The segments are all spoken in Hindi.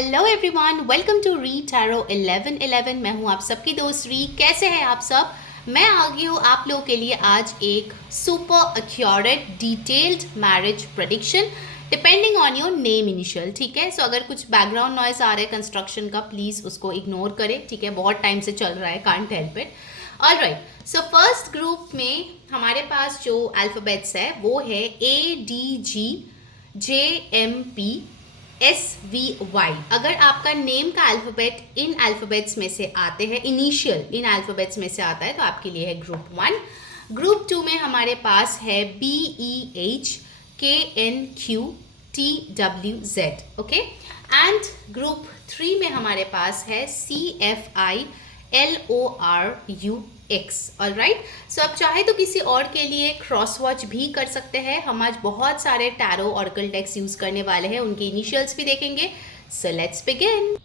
Hello everyone, welcome to re tarot 1111। मैं हूं आप सबकी दोस्त री। कैसे हैं आप सब? मैं आ गई हूँ आप लोगों के लिए आज एक super accurate detailed marriage prediction depending on your name initial. ठीक है, सो अगर कुछ बैकग्राउंड नॉइज आ रहा है कंस्ट्रक्शन का, प्लीज़ उसको इग्नोर करें। ठीक है, बहुत टाइम से चल रहा है, can't help it. Alright, so first group में हमारे पास जो अल्फ़ाबेट्स है वो है ADGJMP SVY। अगर आपका नेम का अल्फ़ाबेट इन अल्फ़ाबेट्स में से आते हैं, इनिशियल इन अल्फ़ाबेट्स में से आता है, तो आपके लिए है ग्रुप 1। ग्रुप 2 में हमारे पास है BEHKNQTWZ। ओके, एंड ग्रुप 3 में हमारे पास है CFILORUX। ऑल राइट, सो आप चाहे तो किसी और के लिए क्रॉस वॉच भी कर सकते हैं। हम आज बहुत सारे टैरो ऑरेकल डेक्स यूज करने वाले हैं, उनके इनिशियल्स भी देखेंगे। So let's begin.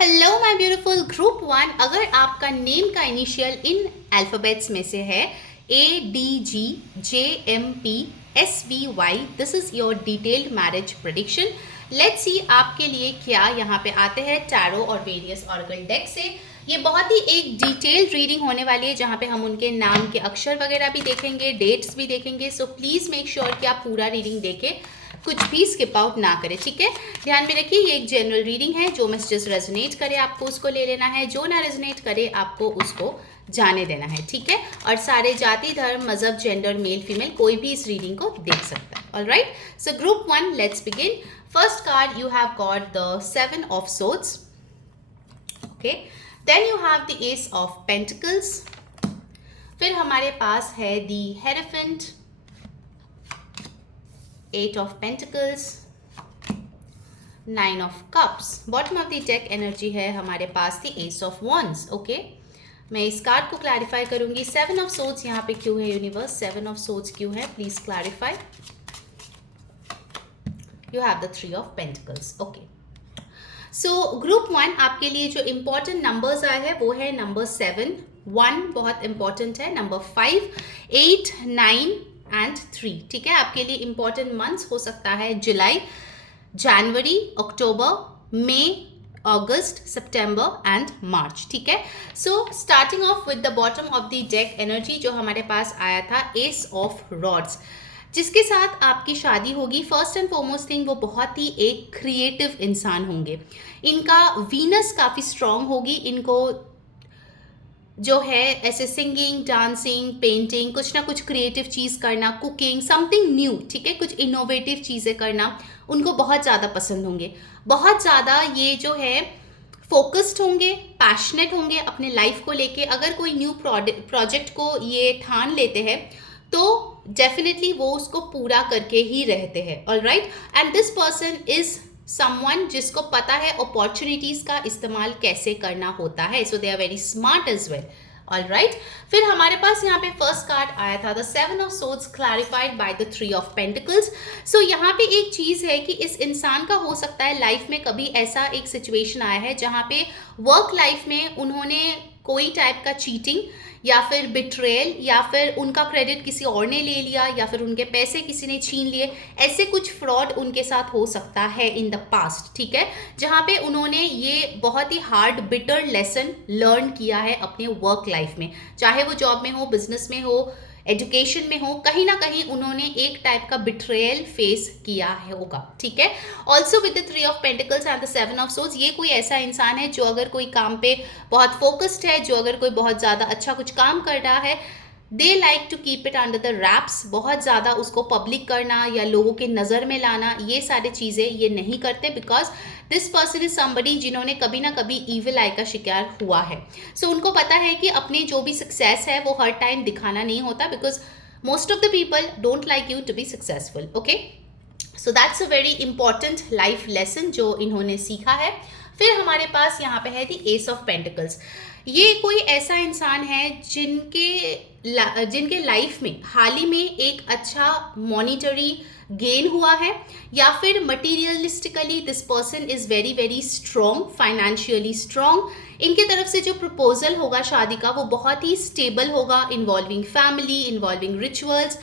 Hello my beautiful group 1, अगर आपका नेम का इनिशियल इन अल्फ़ाबेट्स में से है ADGJMPSVY, this is your detailed marriage prediction. Let's see आपके लिए क्या यहाँ पे आते हैं टैरो और वेरियस ऑरेकल डेक से। ये बहुत ही एक डिटेल्ड रीडिंग होने वाली है, जहाँ पे हम उनके नाम के अक्षर वगैरह भी देखेंगे, डेट्स भी देखेंगे। सो प्लीज़ मेक श्योर कि आप पूरा रीडिंग देखें, कुछ भी स्किप आउट ना करें। ठीक है, ध्यान में रखिए ये एक जनरल रीडिंग है। जो मैसेजेस रेजोनेट करे आपको उसको ले लेना है, जो ना रेजोनेट करे आपको उसको जाने देना है। ठीक है, और सारे जाति, धर्म, मजहब, जेंडर, मेल फीमेल कोई भी इस रीडिंग को देख सकता है। All right, so group 1, let's begin. First card you have got the 7 of swords. Okay, then you have the ace of pentacles. फिर हमारे पास है the hierophant, 8 of Pentacles, 9 of Cups। Bottom of the deck energy है हमारे पास the ace of wands। Okay, मैं इस कार्ड को क्लैरिफाई करूंगी। 7 ऑफ swords यहाँ पे क्यों है यूनिवर्स? 7 ऑफ swords क्यों है? Please clarify. You have the 3 of Pentacles। Okay, so group 1 आपके लिए जो इंपॉर्टेंट नंबर्स आए हैं वो है नंबर 7, 1 बहुत इंपॉर्टेंट है, नंबर 5, 8, 9 एंड 3। ठीक है, आपके लिए इंपॉर्टेंट मंथ्स हो सकता है जुलाई, जनवरी, अक्टूबर, मई, अगस्त, सितंबर एंड मार्च। ठीक है, so starting of with the bottom of the deck energy जो हमारे पास आया था एस ऑफ रॉड्स, जिसके साथ आपकी शादी होगी। फर्स्ट एंड फॉरमोस्ट थिंग, वो बहुत ही एक क्रिएटिव इंसान होंगे। इनका वीनस काफ़ी स्ट्रांग होगी। इनको जो है ऐसे सिंगिंग, डांसिंग, पेंटिंग, कुछ ना कुछ क्रिएटिव चीज़ करना, कुकिंग, समथिंग न्यू, ठीक है, कुछ इनोवेटिव चीज़ें करना उनको बहुत ज़्यादा पसंद होंगे। बहुत ज़्यादा ये जो है फोकस्ड होंगे, पैशनेट होंगे अपने लाइफ को लेके। अगर कोई न्यू प्रोजेक्ट को ये ठान लेते हैं तो डेफिनेटली वो उसको पूरा करके ही रहते हैं। Alright, and this person is someone जिसको पता है अपॉर्चुनिटीज का इस्तेमाल कैसे करना होता है। So they are very smart as well. All right, फिर हमारे पास यहाँ पे फर्स्ट कार्ड आया था the 7 of swords clarified by the 3 of pentacles. So यहाँ पे एक चीज़ है कि इस इंसान का हो सकता है लाइफ में कभी ऐसा एक सिचुएशन आया है जहाँ पे वर्क लाइफ में उन्होंने कोई टाइप का चीटिंग या फिर बिट्रेयल या फिर उनका क्रेडिट किसी और ने ले लिया या फिर उनके पैसे किसी ने छीन लिए, ऐसे कुछ फ्रॉड उनके साथ हो सकता है इन द पास्ट। ठीक है, जहाँ पे उन्होंने ये बहुत ही हार्ड बिटर लेसन लर्न किया है अपने वर्क लाइफ में, चाहे वो जॉब में हो, बिजनेस में हो, एजुकेशन में हो, कहीं ना कहीं उन्होंने एक टाइप का बिट्रेयल फेस किया है होगा। ठीक है, also with the 3 of pentacles and the 7 of swords, ये कोई ऐसा इंसान है जो अगर कोई काम पे बहुत फोकस्ड है, जो अगर कोई बहुत ज़्यादा अच्छा कुछ काम कर रहा है, they like to keep it under the wraps. बहुत ज़्यादा उसको पब्लिक करना या लोगों के नज़र में लाना, ये सारी चीज़ें ये नहीं करते, because this person is somebody जिन्होंने कभी ना कभी ईविल आई का शिकार हुआ है। सो उनको पता है कि अपने जो भी सक्सेस है वो हर टाइम दिखाना नहीं होता, because most of the people don't like you to be successful. Okay, so that's a very important life lesson जो इन्होंने सीखा है। फिर हमारे पास यहाँ पे है द एस ऑफ पेंटिकल्स। ये कोई ऐसा इंसान है जिनके लाइफ में हाल ही में एक अच्छा मॉनिटरी गेन हुआ है, या फिर materialistically this person is very very strong, financially strong. इनके तरफ से जो प्रपोजल होगा शादी का वो बहुत ही स्टेबल होगा, इन्वॉल्विंग फैमिली, इन्वॉल्विंग रिचुअल्स,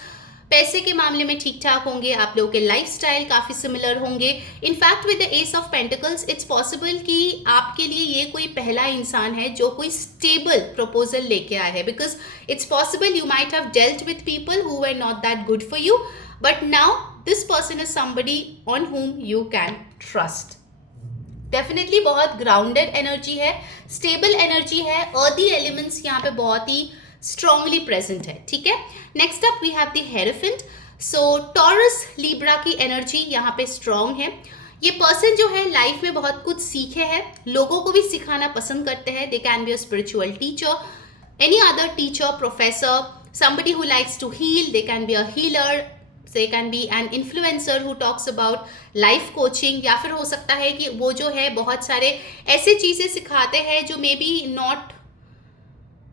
पैसे के मामले में ठीक ठाक होंगे, आप लोगों के लाइफस्टाइल काफ़ी सिमिलर होंगे। In fact with the ace of pentacles it's possible कि आपके लिए ये कोई पहला इंसान है जो कोई स्टेबल प्रपोजल लेके आया है, because it's possible you might have dealt with people who were not that good for you, but now this person is somebody on whom you can trust. Definitely बहुत ग्राउंडेड एनर्जी है, स्टेबल एनर्जी है, अर्दी एलिमेंट्स यहाँ पे बहुत ही स्ट्रांगली प्रेजेंट है, ठीक है। Next up we have the hierophant. So Taurus Libra की एनर्जी यहाँ पे स्ट्रांग है। ये पर्सन जो है लाइफ में बहुत कुछ सीखे हैं, लोगों को भी सिखाना पसंद करते हैं। दे can be a spiritual teacher, any other teacher, professor, somebody who likes to heal, they can be a healer, they can be an influencer who talks about life coaching, या फिर हो सकता है कि वो जो है बहुत सारे ऐसे चीज़ें सिखाते हैं जो may be not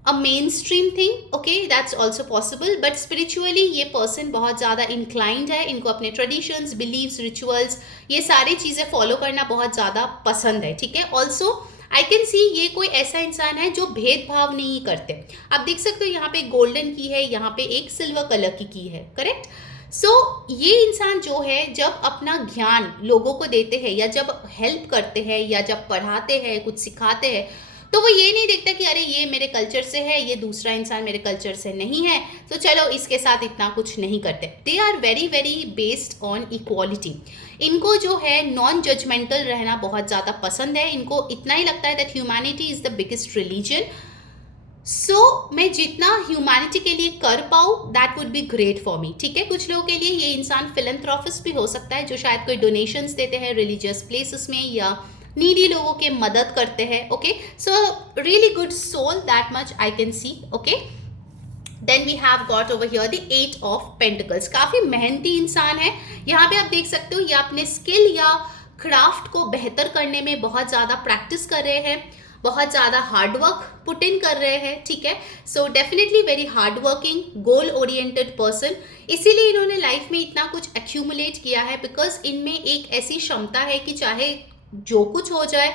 a main stream thing, okay, that's also possible. But spiritually ये पर्सन बहुत ज़्यादा इंक्लाइंड है, इनको अपने ट्रेडिशंस, बिलीव्स, रिचुअल्स, ये सारी चीज़ें फॉलो करना बहुत ज़्यादा पसंद है, ठीक है। ऑल्सो आई कैन सी ये कोई ऐसा इंसान है जो भेदभाव नहीं करते। आप देख सकते हो यहाँ पे गोल्डन की है, यहाँ पे एक सिल्वर कलर की है, करेक्ट। सो ये इंसान जो है जब अपना ज्ञान लोगों को देते हैं या जब हेल्प करते हैं या जब पढ़ाते हैं, कुछ सिखाते हैं, तो वो ये नहीं देखता कि अरे ये मेरे कल्चर से है, ये दूसरा इंसान मेरे कल्चर से नहीं है, तो चलो इसके साथ इतना कुछ नहीं करते। They are very very based on equality. इनको जो है नॉन जजमेंटल रहना बहुत ज़्यादा पसंद है। इनको इतना ही लगता है that humanity is the biggest religion. So मैं जितना ह्यूमैनिटी के लिए कर पाऊँ that would be great for me, ठीक है। कुछ लोगों के लिए ये इंसान फिलैंथ्रोपिस्ट भी हो सकता है, जो शायद कोई डोनेशंस देते हैं रिलीजियस प्लेसेस में या नीडी लोगों के मदद करते हैं, okay. So really good soul, that much I can see, okay. Then we have got over here the 8 of pentacles. काफ़ी मेहनती इंसान है। यहाँ पे आप देख सकते हो ये अपने स्किल या क्राफ्ट को बेहतर करने में बहुत ज़्यादा प्रैक्टिस कर रहे हैं, बहुत ज़्यादा हार्डवर्क पुट इन कर रहे हैं, ठीक है। So definitely very hard working, goal oriented person. इसीलिए इन्होंने लाइफ में इतना कुछ एक्यूमुलेट किया है, बिकॉज इनमें एक ऐसी क्षमता है कि चाहे जो कुछ हो जाए,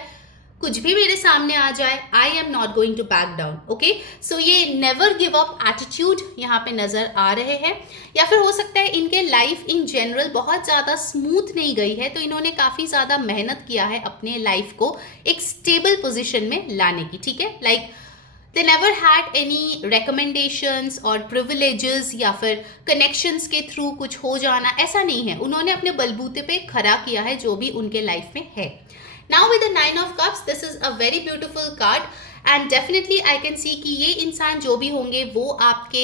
कुछ भी मेरे सामने आ जाए, I am not going to back down, okay. So ये नेवर गिव अप एटीट्यूड यहाँ पे नज़र आ रहे हैं। या फिर हो सकता है इनके लाइफ इन जनरल बहुत ज़्यादा स्मूथ नहीं गई है, तो इन्होंने काफ़ी ज़्यादा मेहनत किया है अपने लाइफ को एक स्टेबल पोजिशन में लाने की, ठीक है। Like they never had any recommendations और प्रिविलेजेस या फिर कनेक्शंस के थ्रू कुछ हो जाना, ऐसा नहीं है। उन्होंने अपने बलबूते पे खड़ा किया है जो भी उनके लाइफ में है। Now with the 9 of cups, this is a very beautiful card and definitely I can see कि ये इंसान जो भी होंगे वो आपके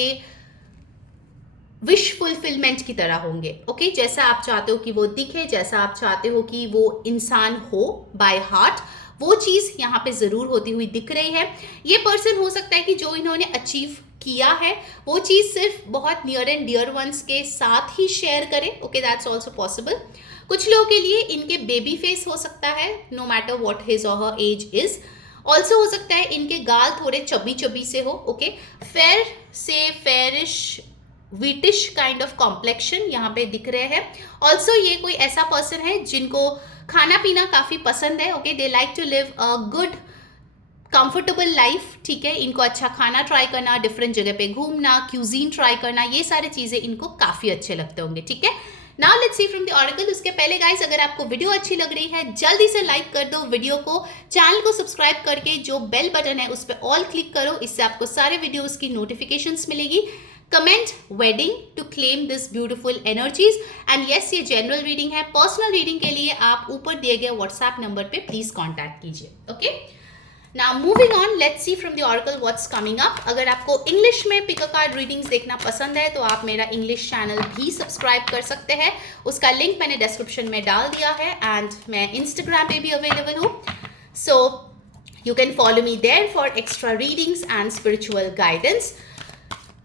विश फुलफिलमेंट की तरह होंगे, ओके। जैसा आप चाहते हो कि वो दिखे, जैसा आप चाहते हो कि वो इंसान हो बाय हार्ट, वो चीज़ यहाँ पे ज़रूर होती हुई दिख रही है। ये पर्सन हो सकता है कि जो इन्होंने अचीव किया है वो चीज़ सिर्फ बहुत नियर एंड डियर वंस के साथ ही शेयर करें, ओके, दैट्स ऑल्सो पॉसिबल। कुछ लोगों के लिए इनके बेबी फेस हो सकता है, नो मैटर वॉट हिज और हर एज इज। ऑल्सो हो सकता है इनके गाल थोड़े चबी चबी से हो, ओके। फेयर से फेयरिश वीटिश काइंड ऑफ कॉम्प्लेक्शन यहाँ पे दिख रहे हैं। ऑल्सो ये कोई ऐसा पर्सन है जिनको खाना पीना काफ़ी पसंद है, okay. They like to live a good comfortable life, ठीक है। इनको अच्छा खाना ट्राई करना, डिफरेंट जगह पे घूमना, क्यूजीन ट्राई करना, ये सारी चीज़ें इनको काफ़ी अच्छे लगते होंगे, ठीक है। Now let's see from the oracle. उसके पहले गाइस, अगर आपको वीडियो अच्छी लग रही है जल्दी से लाइक कर दो वीडियो को, चैनल को सब्सक्राइब करके जो बेल बटन है उस पर ऑल क्लिक करो, इससे आपको सारे वीडियोस की नोटिफिकेशंस मिलेगी। Comment wedding to claim this beautiful energies and yes, ये जनरल रीडिंग है। पर्सनल रीडिंग के लिए आप ऊपर दिए गए व्हाट्सएप नंबर पे प्लीज कॉन्टैक्ट कीजिए, okay. Now moving on, let's see from the oracle what's coming up. अगर आपको इंग्लिश में पिक अ कार्ड रीडिंग्स देखना पसंद है तो आप मेरा इंग्लिश चैनल भी सब्सक्राइब कर सकते हैं, उसका लिंक मैंने डिस्क्रिप्शन में डाल दिया है। एंड मैं इंस्टाग्राम पे भी अवेलेबल हूँ, so you can follow me there for extra readings and spiritual guidance.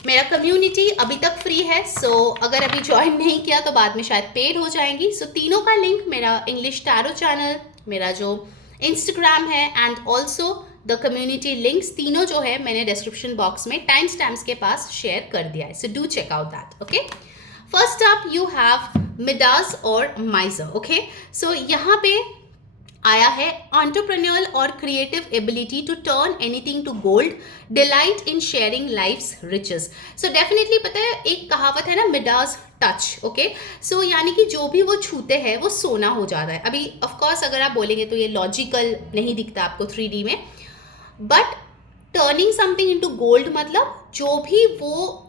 मेरा कम्युनिटी अभी तक फ्री है, सो अगर अभी ज्वाइन नहीं किया तो बाद में शायद पेड हो जाएंगी। सो तीनों का लिंक, मेरा इंग्लिश टैरो चैनल, मेरा जो इंस्टाग्राम है and also the community links, तीनों जो है मैंने डिस्क्रिप्शन बॉक्स में टाइम स्टैम्प्स के पास शेयर कर दिया है, so do check out that, okay. First up you have Midas और माइजर, ओके। सो यहाँ पे आया है एंटरप्रेन्योर और creative ability to turn anything to gold, delight in sharing life's riches. So definitely पता है एक कहावत है ना, मिडास टच, ओके। सो यानी कि जो भी वो छूते हैं वो सोना हो जाता है। अभी ऑफ कोर्स अगर आप बोलेंगे तो ये लॉजिकल नहीं दिखता आपको 3D में, but turning something into gold मतलब जो भी वो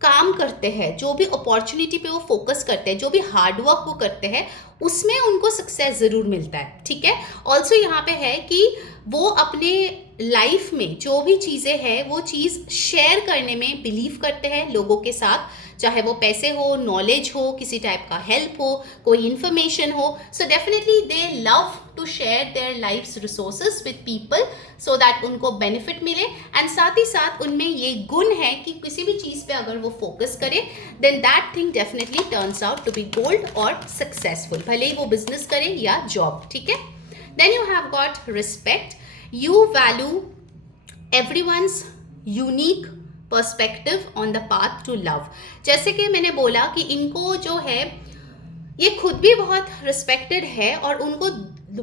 काम करते हैं, जो भी अपॉर्चुनिटी पे वो फोकस करते हैं, जो भी हार्ड वर्क वो करते हैं, उसमें उनको सक्सेस ज़रूर मिलता है, ठीक है। ऑल्सो यहाँ पे है कि वो अपने लाइफ में जो भी चीज़ें हैं वो चीज़ शेयर करने में बिलीव करते हैं लोगों के साथ, चाहे वो पैसे हो, नॉलेज हो, किसी टाइप का हेल्प हो, कोई इन्फॉर्मेशन हो। So definitely they love to share their life's resources with people so that उनको बेनिफिट मिले। एंड साथ ही साथ उनमें ये गुण है कि किसी भी चीज़ पे अगर वो फोकस करे then that thing definitely turns out to be gold और सक्सेसफुल, भले ही वो बिजनेस करे या जॉब, ठीक है। Then you have got respect, you value everyone's unique perspective on the path to love. जैसे कि मैंने बोला कि इनको जो है ये खुद भी बहुत रिस्पेक्टेड है और उनको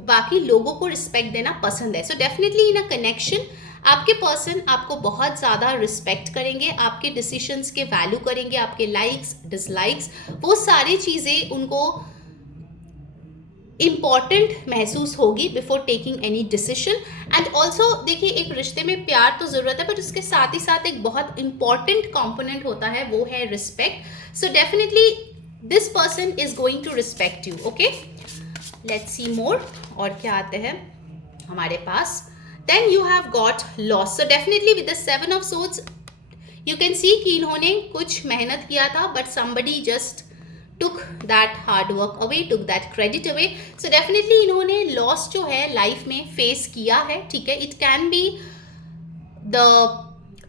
बाकी लोगों को रिस्पेक्ट देना पसंद है। So definitely in a connection आपके पर्सन आपको बहुत ज़्यादा रिस्पेक्ट करेंगे, आपके डिसीजंस के वैल्यू करेंगे, आपके लाइक्स डिसलाइक्स वो सारी चीज़ें उनको इम्पॉर्टेंट महसूस होगी before taking any decision. And also देखिए एक रिश्ते में प्यार तो ज़रूरत है, बट उसके साथ ही साथ एक बहुत इंपॉर्टेंट कॉम्पोनेंट होता है, वो है respect. So definitely this person is going to respect you, okay. Let's see more, और क्या आते हैं हमारे पास। Then you have got loss. So definitely with the 7 of swords you can see कि इन्होंने कुछ मेहनत किया था, but somebody just took that hard work away, took that credit away. So definitely इन्होंने लॉस जो है लाइफ में फेस किया है, ठीक है। It can be the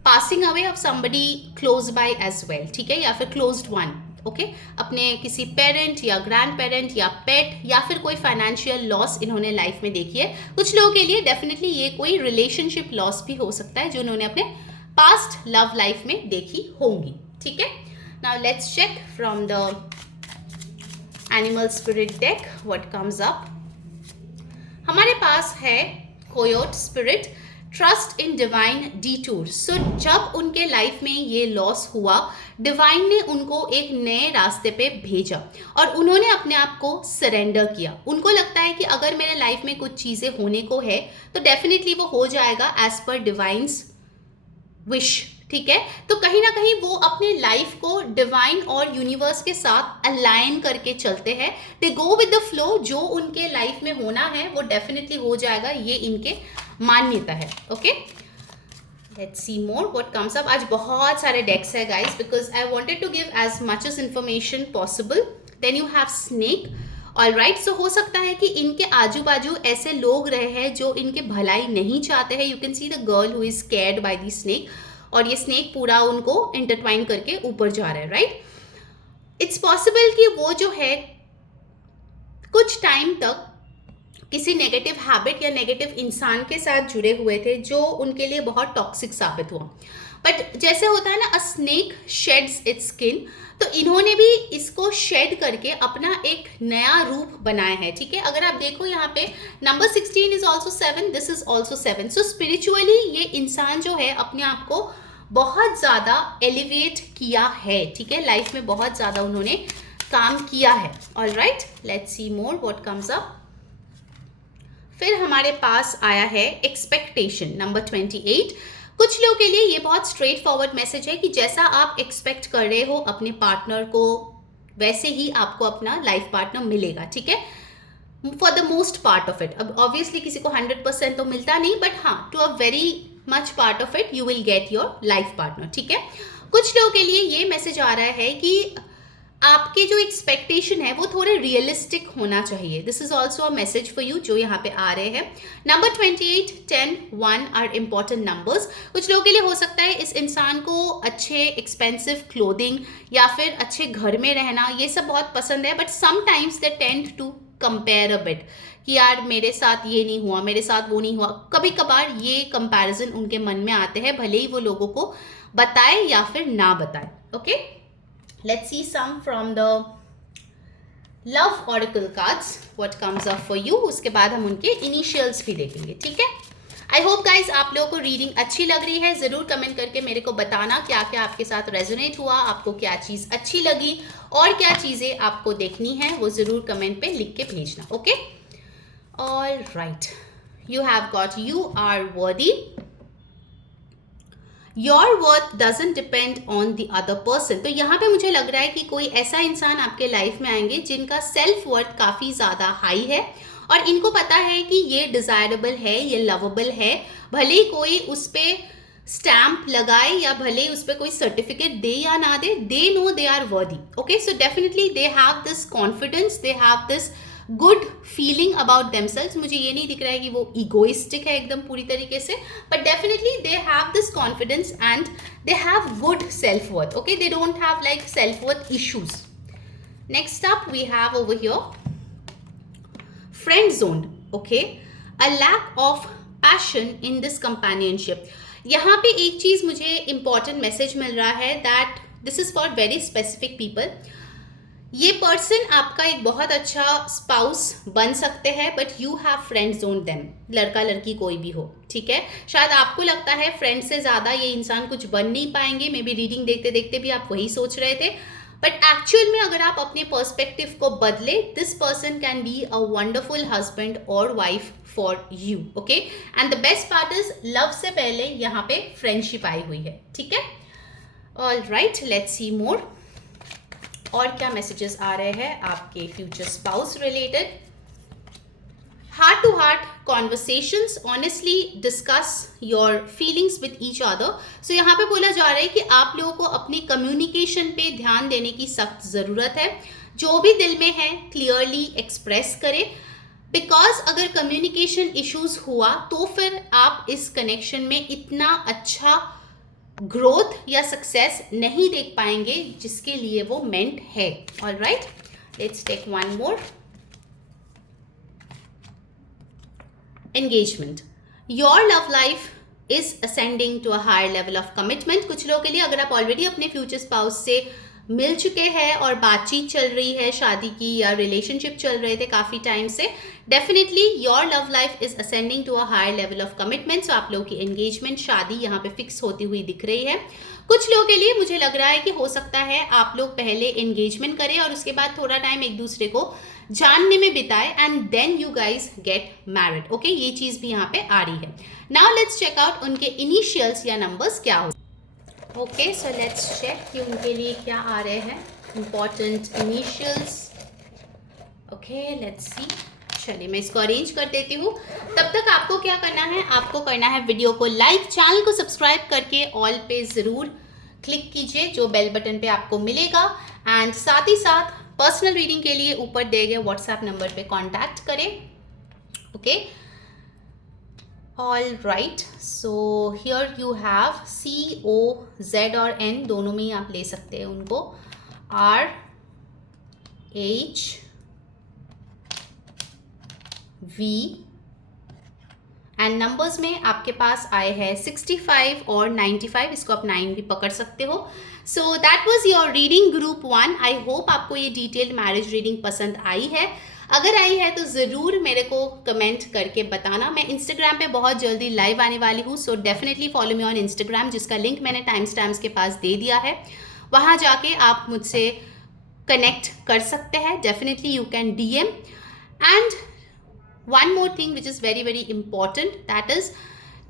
passing away of somebody close by as well, ठीक है, या फिर closed one, ओके अपने किसी पेरेंट या ग्रैंड पेरेंट या पेट, या फिर कोई फाइनेंशियल लॉस इन्होंने लाइफ में देखी है। कुछ लोगों के लिए डेफिनेटली ये कोई रिलेशनशिप लॉस भी हो सकता है जो उन्होंने अपने पास्ट लव लाइफ में देखी होंगी, ठीक है। Now let's check from the animal spirit deck what comes up. हमारे पास है coyote spirit, trust in divine detour. So जब उनके लाइफ में ये लॉस हुआ, डिवाइन ने उनको एक नए रास्ते पे भेजा और उन्होंने अपने आप को सरेंडर किया। उनको लगता है कि अगर मेरे लाइफ में कुछ चीज़ें होने को है तो डेफिनेटली वो हो जाएगा एज पर डिवाइन्स विश, ठीक है। तो कहीं ना कहीं वो अपने लाइफ को डिवाइन और यूनिवर्स के साथ अलाइन करके चलते हैं। दे गो विद द फ्लो, जो उनके लाइफ में होना है वो डेफिनेटली हो जाएगा, ये इनके मान्यता है, okay. Let's see more what comes up. आज बहुत सारे डेक्स है guys, because I wanted to give as much as information possible. Then you have snake, all right. So हो सकता है कि इनके आजू बाजू ऐसे लोग रहे हैं जो इनके भलाई नहीं चाहते हैं। You can see the girl who is scared by the snake, और ये स्नेक पूरा उनको इंटरट्वाइन करके ऊपर जा रहा है, राइट। इट्स पॉसिबल कि वो जो है कुछ टाइम तक किसी नेगेटिव हैबिट या नेगेटिव इंसान के साथ जुड़े हुए थे जो उनके लिए बहुत टॉक्सिक साबित हुआ। बट जैसे होता है ना, अ स्नेक शेड्स इट्स स्किन, तो इन्होंने भी इसको शेड करके अपना एक नया रूप बनाया है, ठीक है। अगर आप देखो यहाँ पे number 16 is also 7, this is also 7। So spiritually ये इंसान जो है अपने आप को बहुत ज़्यादा एलिवेट किया है, ठीक है। लाइफ में बहुत ज़्यादा उन्होंने काम किया है। Alright, let's see more what comes up. फिर हमारे पास आया है एक्सपेक्टेशन, नंबर 28। कुछ लोगों के लिए ये बहुत स्ट्रेट फॉरवर्ड मैसेज है कि जैसा आप एक्सपेक्ट कर रहे हो अपने पार्टनर को, वैसे ही आपको अपना लाइफ पार्टनर मिलेगा, ठीक है, for the most part of it. अब ऑब्वियसली किसी को 100% तो मिलता नहीं, बट हाँ, to a very much part of it you will get your life partner, ठीक है। कुछ लोगों के लिए ये मैसेज आ रहा है कि आपके जो एक्सपेक्टेशन है वो थोड़े रियलिस्टिक होना चाहिए। This is also a message for you जो यहाँ पे आ रहे हैं। Number 28, 10, 1 are important numbers. कुछ लोगों के लिए हो सकता है इस इंसान को अच्छे एक्सपेंसिव क्लोथिंग या फिर अच्छे घर में रहना ये सब बहुत पसंद है, but sometimes they tend to compare a bit कि यार मेरे साथ ये नहीं हुआ, मेरे साथ वो नहीं हुआ। कभी कभार ये कंपैरिजन उनके मन में आते हैं, भले ही वो लोगों को बताए या फिर ना बताए, okay. Let's see some from the love oracle cards, what comes up for you, उसके बाद हम उनके इनिशियल्स भी देखेंगे, ठीक है। आई होप गाइज आप लोगों को रीडिंग अच्छी लग रही है। ज़रूर कमेंट करके मेरे को बताना क्या क्या आपके साथ रेजोनेट हुआ, आपको क्या चीज़ अच्छी लगी और क्या चीज़ें आपको देखनी है, वो ज़रूर कमेंट पे लिख के भेजना, okay. All right, you have got you are worthy, your worth doesn't depend on the other person. तो यहाँ पे मुझे लग रहा है कि कोई ऐसा इंसान आपके लाइफ में आएंगे जिनका सेल्फ वर्थ काफ़ी ज़्यादा हाई है और इनको पता है कि ये डिज़ायरेबल है, ये लवेबल है, भले ही कोई उस पर स्टैम्प लगाए या भले ही उस पर कोई सर्टिफिकेट दे या ना दे, they know they are worthy, okay. So definitely they have this confidence, they have this good feeling about themselves. मुझे ये नहीं दिख रहा है कि वो ईगोइस्टिक है एकदम पूरी तरीके से, but definitely they have this confidence and they have good self worth, okay. They don't have like self worth issues. Next up we have over here friend zone, okay, a lack of passion in this companionship। यहाँ पे एक चीज़ मुझे important message मिल रहा है that this is for very specific people। ये पर्सन आपका एक बहुत अच्छा स्पाउस बन सकते हैं, but you have friend zone them, लड़का लड़की कोई भी हो, ठीक है। शायद आपको लगता है फ्रेंड से ज़्यादा ये इंसान कुछ बन नहीं पाएंगे, मे बी रीडिंग देखते देखते भी आप वही सोच रहे थे, बट एक्चुअल में अगर आप अपने पर्सपेक्टिव को बदले, this person can be a wonderful husband और wife for you, okay. And the best part is love से पहले यहाँ पे फ्रेंडशिप आई हुई है, ठीक है। All right, let's see more और क्या मैसेजेस आ रहे हैं आपके future spouse related. Heart to heart conversations, honestly discuss your feelings with each other. So यहाँ पे बोला जा रहा है कि आप लोगों को अपनी कम्युनिकेशन पे ध्यान देने की सख्त ज़रूरत है। जो भी दिल में है क्लियरली एक्सप्रेस करें, बिकॉज अगर कम्युनिकेशन इश्यूज हुआ तो फिर आप इस कनेक्शन में इतना अच्छा ग्रोथ या सक्सेस नहीं देख पाएंगे जिसके लिए वो मेंट है। All right, let's take one more. Engagement, your love life is ascending to a higher level of commitment. कुछ लोगों के लिए अगर आप ऑलरेडी अपने फ्यूचर स्पाउस से मिल चुके हैं और बातचीत चल रही है शादी की, या रिलेशनशिप चल रहे थे काफ़ी टाइम से, definitely your love life is ascending to a higher level of commitment. So आप लोगों की एंगेजमेंट, शादी यहाँ पे फिक्स होती हुई दिख रही है। कुछ लोगों के लिए मुझे लग रहा है कि हो सकता है आप लोग पहले एंगेजमेंट करें और उसके बाद थोड़ा टाइम एक दूसरे को जानने में बिताए and then you guys get married, okay. ये चीज़ भी यहाँ पे आ रही है। नाउ लेट्स चेक आउट उनके इनिशियल्स या नंबर्स क्या हो। ओके, सो लेट्स चेक कि उनके लिए क्या आ रहे हैं इंपॉर्टेंट इनिशियल्स। ओके, लेट्स सी। चलिए मैं इसको अरेंज कर देती हूँ। तब तक आपको क्या करना है, आपको करना है वीडियो को लाइक, चैनल को सब्सक्राइब करके ऑल पे ज़रूर क्लिक कीजिए जो बेल बटन पे आपको मिलेगा, एंड साथ ही साथ पर्सनल रीडिंग के लिए ऊपर दिए गए व्हाट्सएप नंबर पे कांटेक्ट करें, okay. All right, so here you have COZ और N दोनों में ही आप ले सकते हैं उनको, RHV, एंड नंबर्स में आपके पास आए हैं 65 और 95, इसको आप 9 भी पकड़ सकते हो। So that was your reading group 1। I hope आपको ये डिटेल्ड मैरिज रीडिंग पसंद आई है। अगर आई है तो ज़रूर मेरे को कमेंट करके बताना। मैं इंस्टाग्राम पे बहुत जल्दी लाइव आने वाली हूँ, so definitely follow me on Instagram, जिसका लिंक मैंने टाइम स्टैम्प्स के पास दे दिया है। वहाँ जाके आप मुझसे कनेक्ट कर सकते हैं। Definitely you can DM। And one more thing which is very very important, that is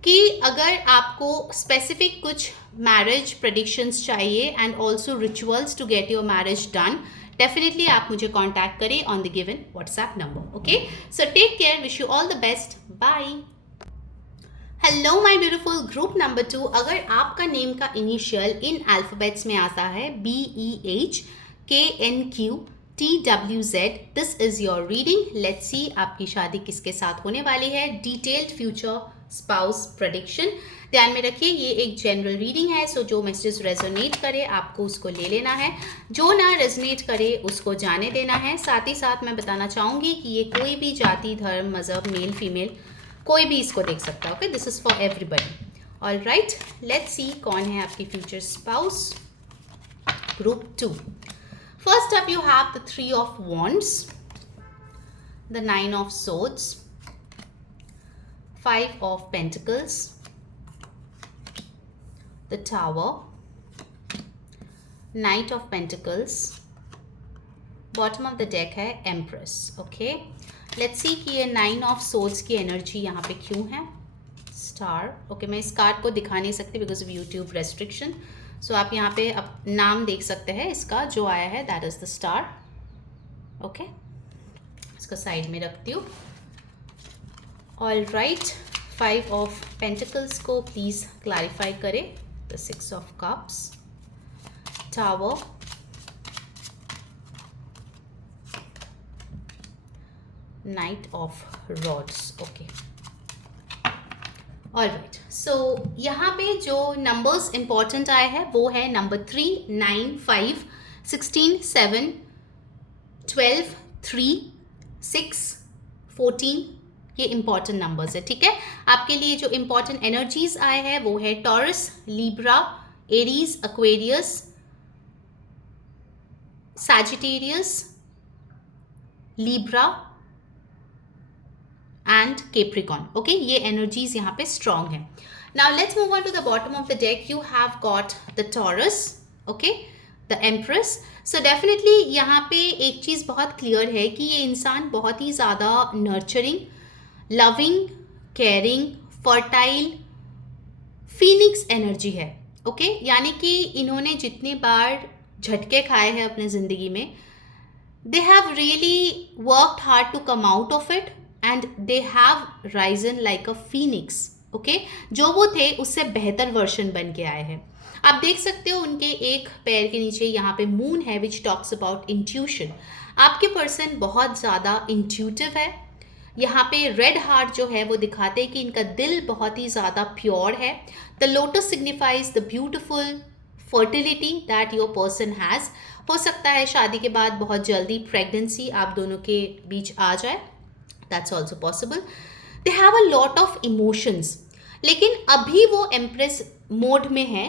कि अगर आपको स्पेसिफिक कुछ मैरिज प्रेडिक्शंस चाहिए and also rituals to get your marriage done, definitely आप मुझे कॉन्टैक्ट करें on the given WhatsApp number, okay. So take care, wish you all the best, bye. Hello my beautiful group number 2। अगर आपका नेम का इनिशियल इन अल्फ़ाबेट्स में आता है BEHKNQTWZ, this is your reading. Let's see आपकी शादी किसके साथ होने वाली है। Detailed future spouse prediction. ध्यान में रखिए ये एक जनरल रीडिंग है, सो जो मैसेजेस रेजोनेट करे आपको उसको ले लेना है, जो ना रेजोनेट करे उसको जाने देना है। साथ ही साथ मैं बताना चाहूँगी कि ये कोई भी जाति, धर्म, मज़हब, मेल फीमेल कोई भी इसको देख सकता है, okay. This is for everybody. All right, let's सी कौन है आपकी future spouse group 2। First up, you have the Three of Wands, the Nine of Swords, Five of Pentacles, the Tower, Knight of Pentacles, bottom of the deck है Empress. Okay, let's see कि ये Nine of Swords की एनर्जी यहाँ पे क्यों है. स्टार. ओके, मैं इस कार्ड को दिखा नहीं सकती बिकॉज ऑफ यूट्यूब रेस्ट्रिक्शन. सो आप यहाँ पे नाम देख सकते हैं इसका जो आया है, that is the star. Okay, इसको साइड में रखती हूँ. ऑल राइट, 5 ऑफ पेंटिकल्स को प्लीज क्लैरिफाई करें. The 6 of cups, tower, knight of rods. Okay, all right. So यहाँ पे जो नंबर्स इंपॉर्टेंट आए हैं वो है नंबर 3, 9, 5, 16, 7, 12, 3, 6, 14. ये इंपॉर्टेंट नंबर्स है. ठीक है, आपके लिए जो इंपॉर्टेंट एनर्जीज आए हैं वो है taurus, Libra, Aries, Aquarius, Sagittarius, Libra and Capricorn. Okay, ये energies यहाँ पे strong है. Now let's move on to the bottom of the deck. You have got the Taurus, okay, the Empress. So definitely यहाँ पे एक चीज़ बहुत clear है कि ये इंसान बहुत ही ज़्यादा nurturing, loving, caring, fertile, phoenix energy है. Okay, यानी कि इन्होंने जितनी बार झटके खाए हैं अपने ज़िंदगी में, they have really worked hard to come out of it. And they have risen like a phoenix. Okay? जो वो थे उससे बेहतर वर्जन बन के आए हैं. आप देख सकते हो उनके एक पैर के नीचे यहाँ पे मून है विच टॉक्स अबाउट इंट्यूशन. आपके पर्सन बहुत ज़्यादा इंट्यूटिव है. यहाँ पे रेड हार्ट जो है वो दिखाते हैं कि इनका दिल बहुत ही ज़्यादा प्योर है. The lotus signifies the beautiful fertility that your person has. हो सकता है शादी के बाद बहुत जल्दी प्रेगनेंसी आप दोनों के बीच आ जाए. That's also possible. They have a lot of emotions. लेकिन अभी वो एम्प्रेस मोड में है,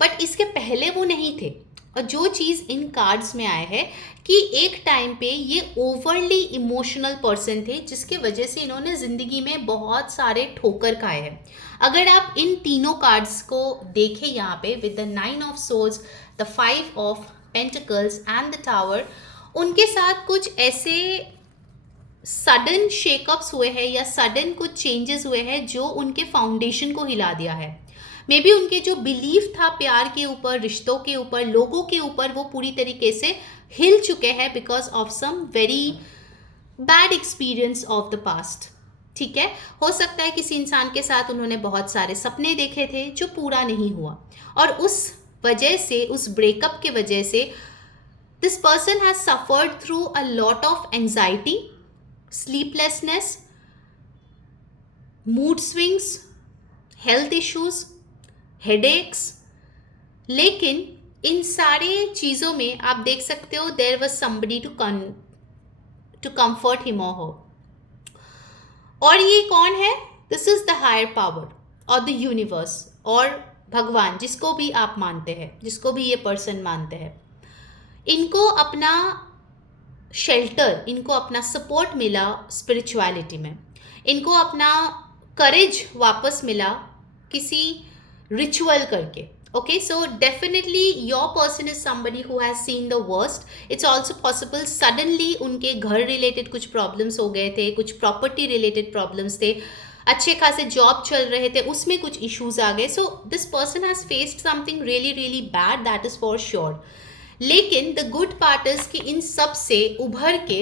बट इसके पहले वो नहीं थे. और जो चीज़ इन कार्ड्स में आया है कि एक टाइम पे ये ओवरली इमोशनल पर्सन थे जिसके वजह से इन्होंने ज़िंदगी में बहुत सारे ठोकर खाए हैं. अगर आप इन तीनों कार्ड्स को देखें यहाँ पे with the 9 of swords, the 5 of pentacles and the tower, उनके साथ कुछ ऐसे सडन शेकअप्स हुए हैं या सडन कुछ चेंजेस हुए हैं जो उनके फाउंडेशन को हिला दिया है. मे बी उनके जो बिलीफ था प्यार के ऊपर, रिश्तों के ऊपर, लोगों के ऊपर, वो पूरी तरीके से हिल चुके हैं because of some very bad experience of the past. ठीक है, हो सकता है किसी इंसान के साथ उन्होंने बहुत सारे सपने देखे थे जो पूरा नहीं हुआ और उस वजह से, उस ब्रेकअप के वजह से this person has suffered through a lot of anxiety, sleeplessness, mood swings, health issues, headaches. लेकिन इन सारे चीज़ों में आप देख सकते हो there was somebody to comfort him or her. और ये कौन है? This is the higher power or the universe और भगवान, जिसको भी आप मानते हैं, जिसको भी ये पर्सन मानते हैं. इनको अपना शेल्टर, इनको अपना सपोर्ट मिला स्पिरिचुअलिटी में. इनको अपना करेज वापस मिला किसी रिचुअल करके. Okay, so definitely your person is somebody who has seen the worst. It's also possible suddenly उनके घर रिलेटेड कुछ प्रॉब्लम्स हो गए थे, कुछ प्रॉपर्टी रिलेटेड प्रॉब्लम्स थे, अच्छे खासे जॉब चल रहे थे, उसमें कुछ इश्यूज आ गए. So this person has faced something really really bad, that is for sure. लेकिन द गुड पार्ट इज कि इन सब से उभर के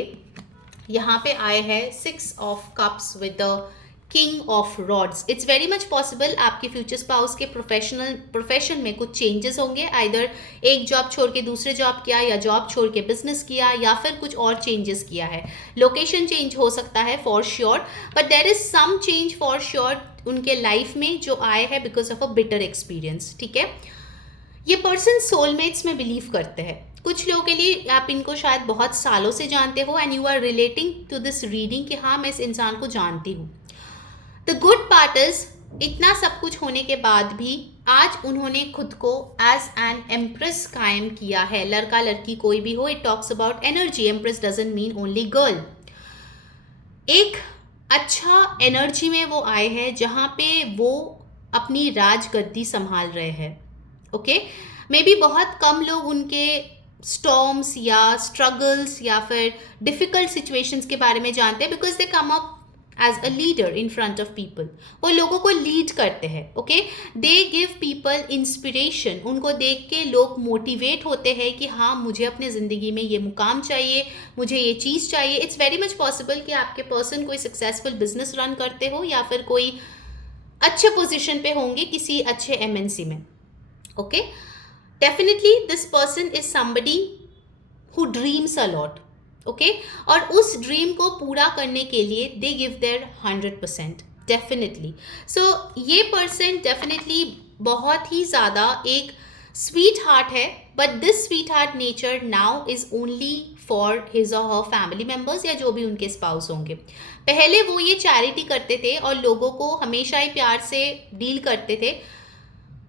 यहाँ पे आए हैं 6 of cups with the king of rods. It's very much possible आपके फ्यूचर स्पाउस के प्रोफेशन में कुछ चेंजेस होंगे. आइदर एक जॉब छोड़ के दूसरे जॉब किया, या जॉब छोड़ के बिजनेस किया, या फिर कुछ और चेंजेस किया है. लोकेशन चेंज हो सकता है for sure, but there is some change for sure उनके लाइफ में जो आए हैं because of a bitter experience. ठीक है, ये पर्सन सोलमेट्स में बिलीव करते हैं. कुछ लोगों के लिए आप इनको शायद बहुत सालों से जानते हो and you are relating to this reading कि हाँ मैं इस इंसान को जानती हूँ. द गुड पार्ट इज इतना सब कुछ होने के बाद भी आज उन्होंने खुद को एज एन एम्प्रेस कायम किया है। लड़का लड़की कोई भी हो, it talks about energy. Empress doesn't mean only girl. एक अच्छा एनर्जी में वो आए हैं जहाँ पे वो अपनी राजगद्दी संभाल रहे हैं। ओके, मे बी बहुत कम लोग उनके स्टॉर्म्स या स्ट्रगल्स या फिर डिफिकल्ट सिचुएशंस के बारे में जानते हैं, because they come up as a leader in front of people. वो लोगों को लीड करते हैं। Okay, they give people inspiration. उनको देख के लोग मोटिवेट होते हैं कि हाँ, मुझे अपने ज़िंदगी में ये मुकाम चाहिए, मुझे ये चीज़ चाहिए। इट्स वेरी मच पॉसिबल कि आपके पर्सन कोई सक्सेसफुल बिजनेस रन करते हो या फिर कोई अच्छे पोजीशन पे होंगे किसी अच्छे एमएनसी में। Okay, definitely this person is somebody who dreams a lot. Okay, और उस ड्रीम को पूरा करने के लिए they give their 100%। Definitely so ये पर्सन डेफिनेटली बहुत ही ज़्यादा एक स्वीट हार्ट है, but this sweet heart nature now is only for his और हर फैमिली मेम्बर्स या जो भी उनके स्पाउस होंगे। पहले वो ये चैरिटी करते थे और लोगों को हमेशा ही प्यार से डील करते थे,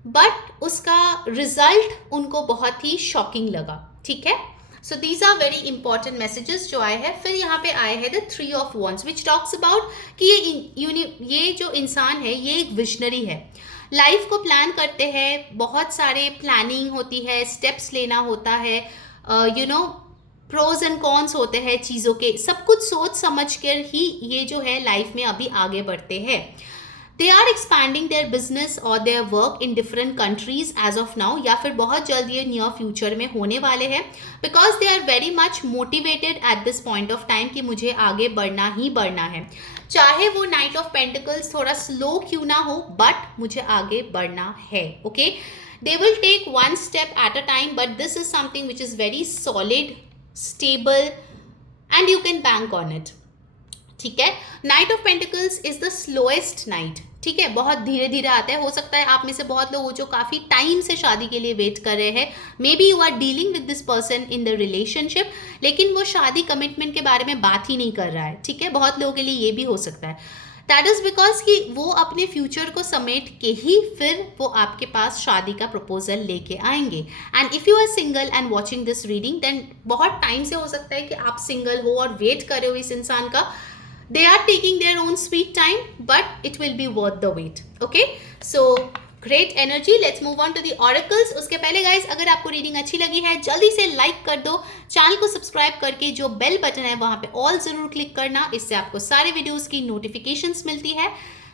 बट उसका रिजल्ट उनको बहुत ही शॉकिंग लगा। ठीक है, so these are very important messages जो आए हैं। फिर यहाँ पे आए हैं the 3 of wands which talks about कि ये जो इंसान है ये एक विजनरी है। लाइफ को प्लान करते हैं, बहुत सारे प्लानिंग होती है, स्टेप्स लेना होता है, प्रोज एंड कॉन्स होते हैं चीज़ों के, सब कुछ सोच समझ कर ही ये जो है लाइफ में अभी आगे बढ़ते हैं। They are expanding their business और their work in different countries as of now, या फिर बहुत जल्द ये नियर फ्यूचर में होने वाले हैं, because they are very much motivated at this point of time कि मुझे आगे बढ़ना ही बढ़ना है। चाहे वो नाइट ऑफ पेंटिकल्स थोड़ा स्लो क्यों ना हो, बट मुझे आगे बढ़ना है। Okay, they will take one step at a time, but this is something which is very solid, stable and you can bank on it. ठीक है, knight of pentacles is the slowest night. ठीक है, बहुत धीरे धीरे आता है। हो सकता है आप में से बहुत लोग जो काफ़ी टाइम से शादी के लिए वेट कर रहे हैं, maybe you are dealing with this person in the relationship, लेकिन वो शादी कमिटमेंट के बारे में बात ही नहीं कर रहा है। ठीक है, बहुत लोगों के लिए ये भी हो सकता है। दैट इज़ बिकॉज कि वो अपने फ्यूचर को समेट के ही फिर वो आपके पास शादी का प्रपोजल लेके आएंगे। And if you are single and watching this reading, then बहुत टाइम से हो सकता है कि आप सिंगल हो और वेट कर रहे हो इस इंसान का। They are taking their own sweet time, but it will be worth the wait. Okay, so great energy. Let's move on to the oracles. उसके पहले guys, अगर आपको रीडिंग अच्छी लगी है जल्दी से लाइक कर दो, चैनल को सब्सक्राइब करके जो बेल बटन है वहाँ पे ऑल ज़रूर क्लिक करना, इससे आपको सारे वीडियोस की नोटिफिकेशंस मिलती है।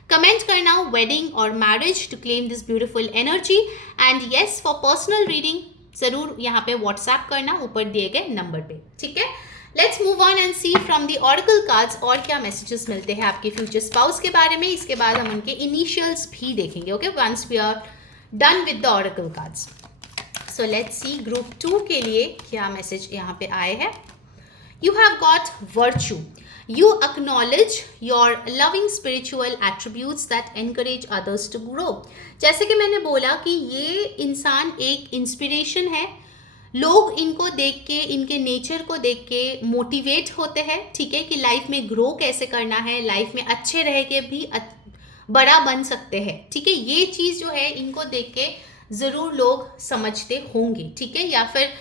कमेंट करना वेडिंग और marriage to claim this beautiful energy, and yes for personal reading ज़रूर यहाँ पे व्हाट्सएप करना ऊपर दिए गए नंबर पे। ठीक है, let's move on and see from the oracle cards और क्या मैसेजेस मिलते हैं आपके फ्यूचर स्पाउस के बारे में। इसके बाद हम उनके इनिशियल्स भी देखेंगे। Okay, once we are done with the oracle cards. So let's see group 2 के लिए क्या मैसेज यहाँ पे आए हैं। You have got virtue, you acknowledge your loving spiritual attributes that encourage others to grow। जैसे कि मैंने बोला कि ये इंसान एक इंस्पिरेशन है, लोग इनको देख के, इनके नेचर को देख के मोटिवेट होते हैं। ठीक है, कि लाइफ में ग्रो कैसे करना है, लाइफ में अच्छे रह के भी बड़ा बन सकते हैं। ठीक है, ये चीज़ जो है इनको देख के ज़रूर लोग समझते होंगे। ठीक है, या फिर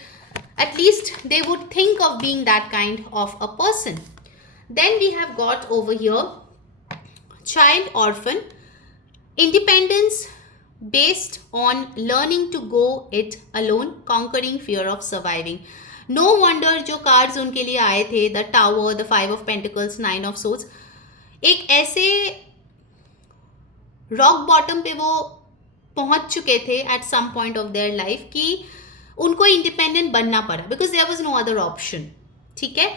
at least they would think of being that kind of a person. Then we have got over here child orphan, independence based on learning to go it alone, conquering fear of surviving। No wonder जो cards उनके लिए आए थे, the tower, the 5 of pentacles, 9 of swords, एक ऐसे rock bottom पे वो पहुंच चुके थे at some point of their life कि उनको independent बनना पड़ा, because there was no other option। ठीक है,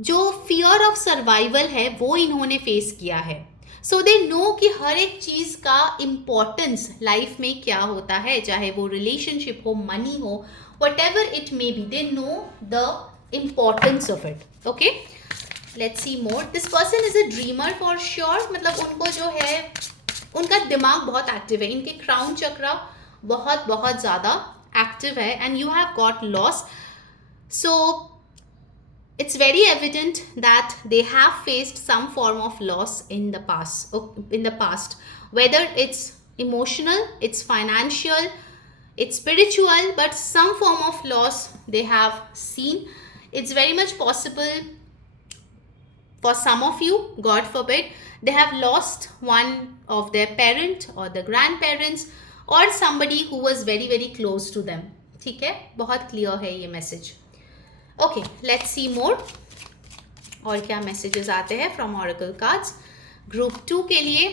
जो फियर ऑफ सर्वाइवल है वो इन्होंने फेस किया है। सो दे नो कि हर एक चीज़ का इम्पोर्टेंस लाइफ में क्या होता है, चाहे वो रिलेशनशिप हो, मनी हो, what ever it may be, they know the importance of it. Okay, let's see more. This person is a dreamer for sure, मतलब उनको जो है उनका दिमाग बहुत एक्टिव है, इनके क्राउन चक्रा बहुत बहुत ज़्यादा एक्टिव है। And you have got loss, so it's very evident that they have faced some form of loss in the past, whether it's emotional, it's financial, it's spiritual, but some form of loss they have seen. It's very much possible for some of you, God forbid, they have lost one of their parent or the grandparents or somebody who was very very close to them. ठीक है, बहुत क्लियर है ये message. Okay, let's see more. और क्या मैसेजेस आते हैं फ्रॉम ऑरेकल कार्ड्स. ग्रुप 2 के लिए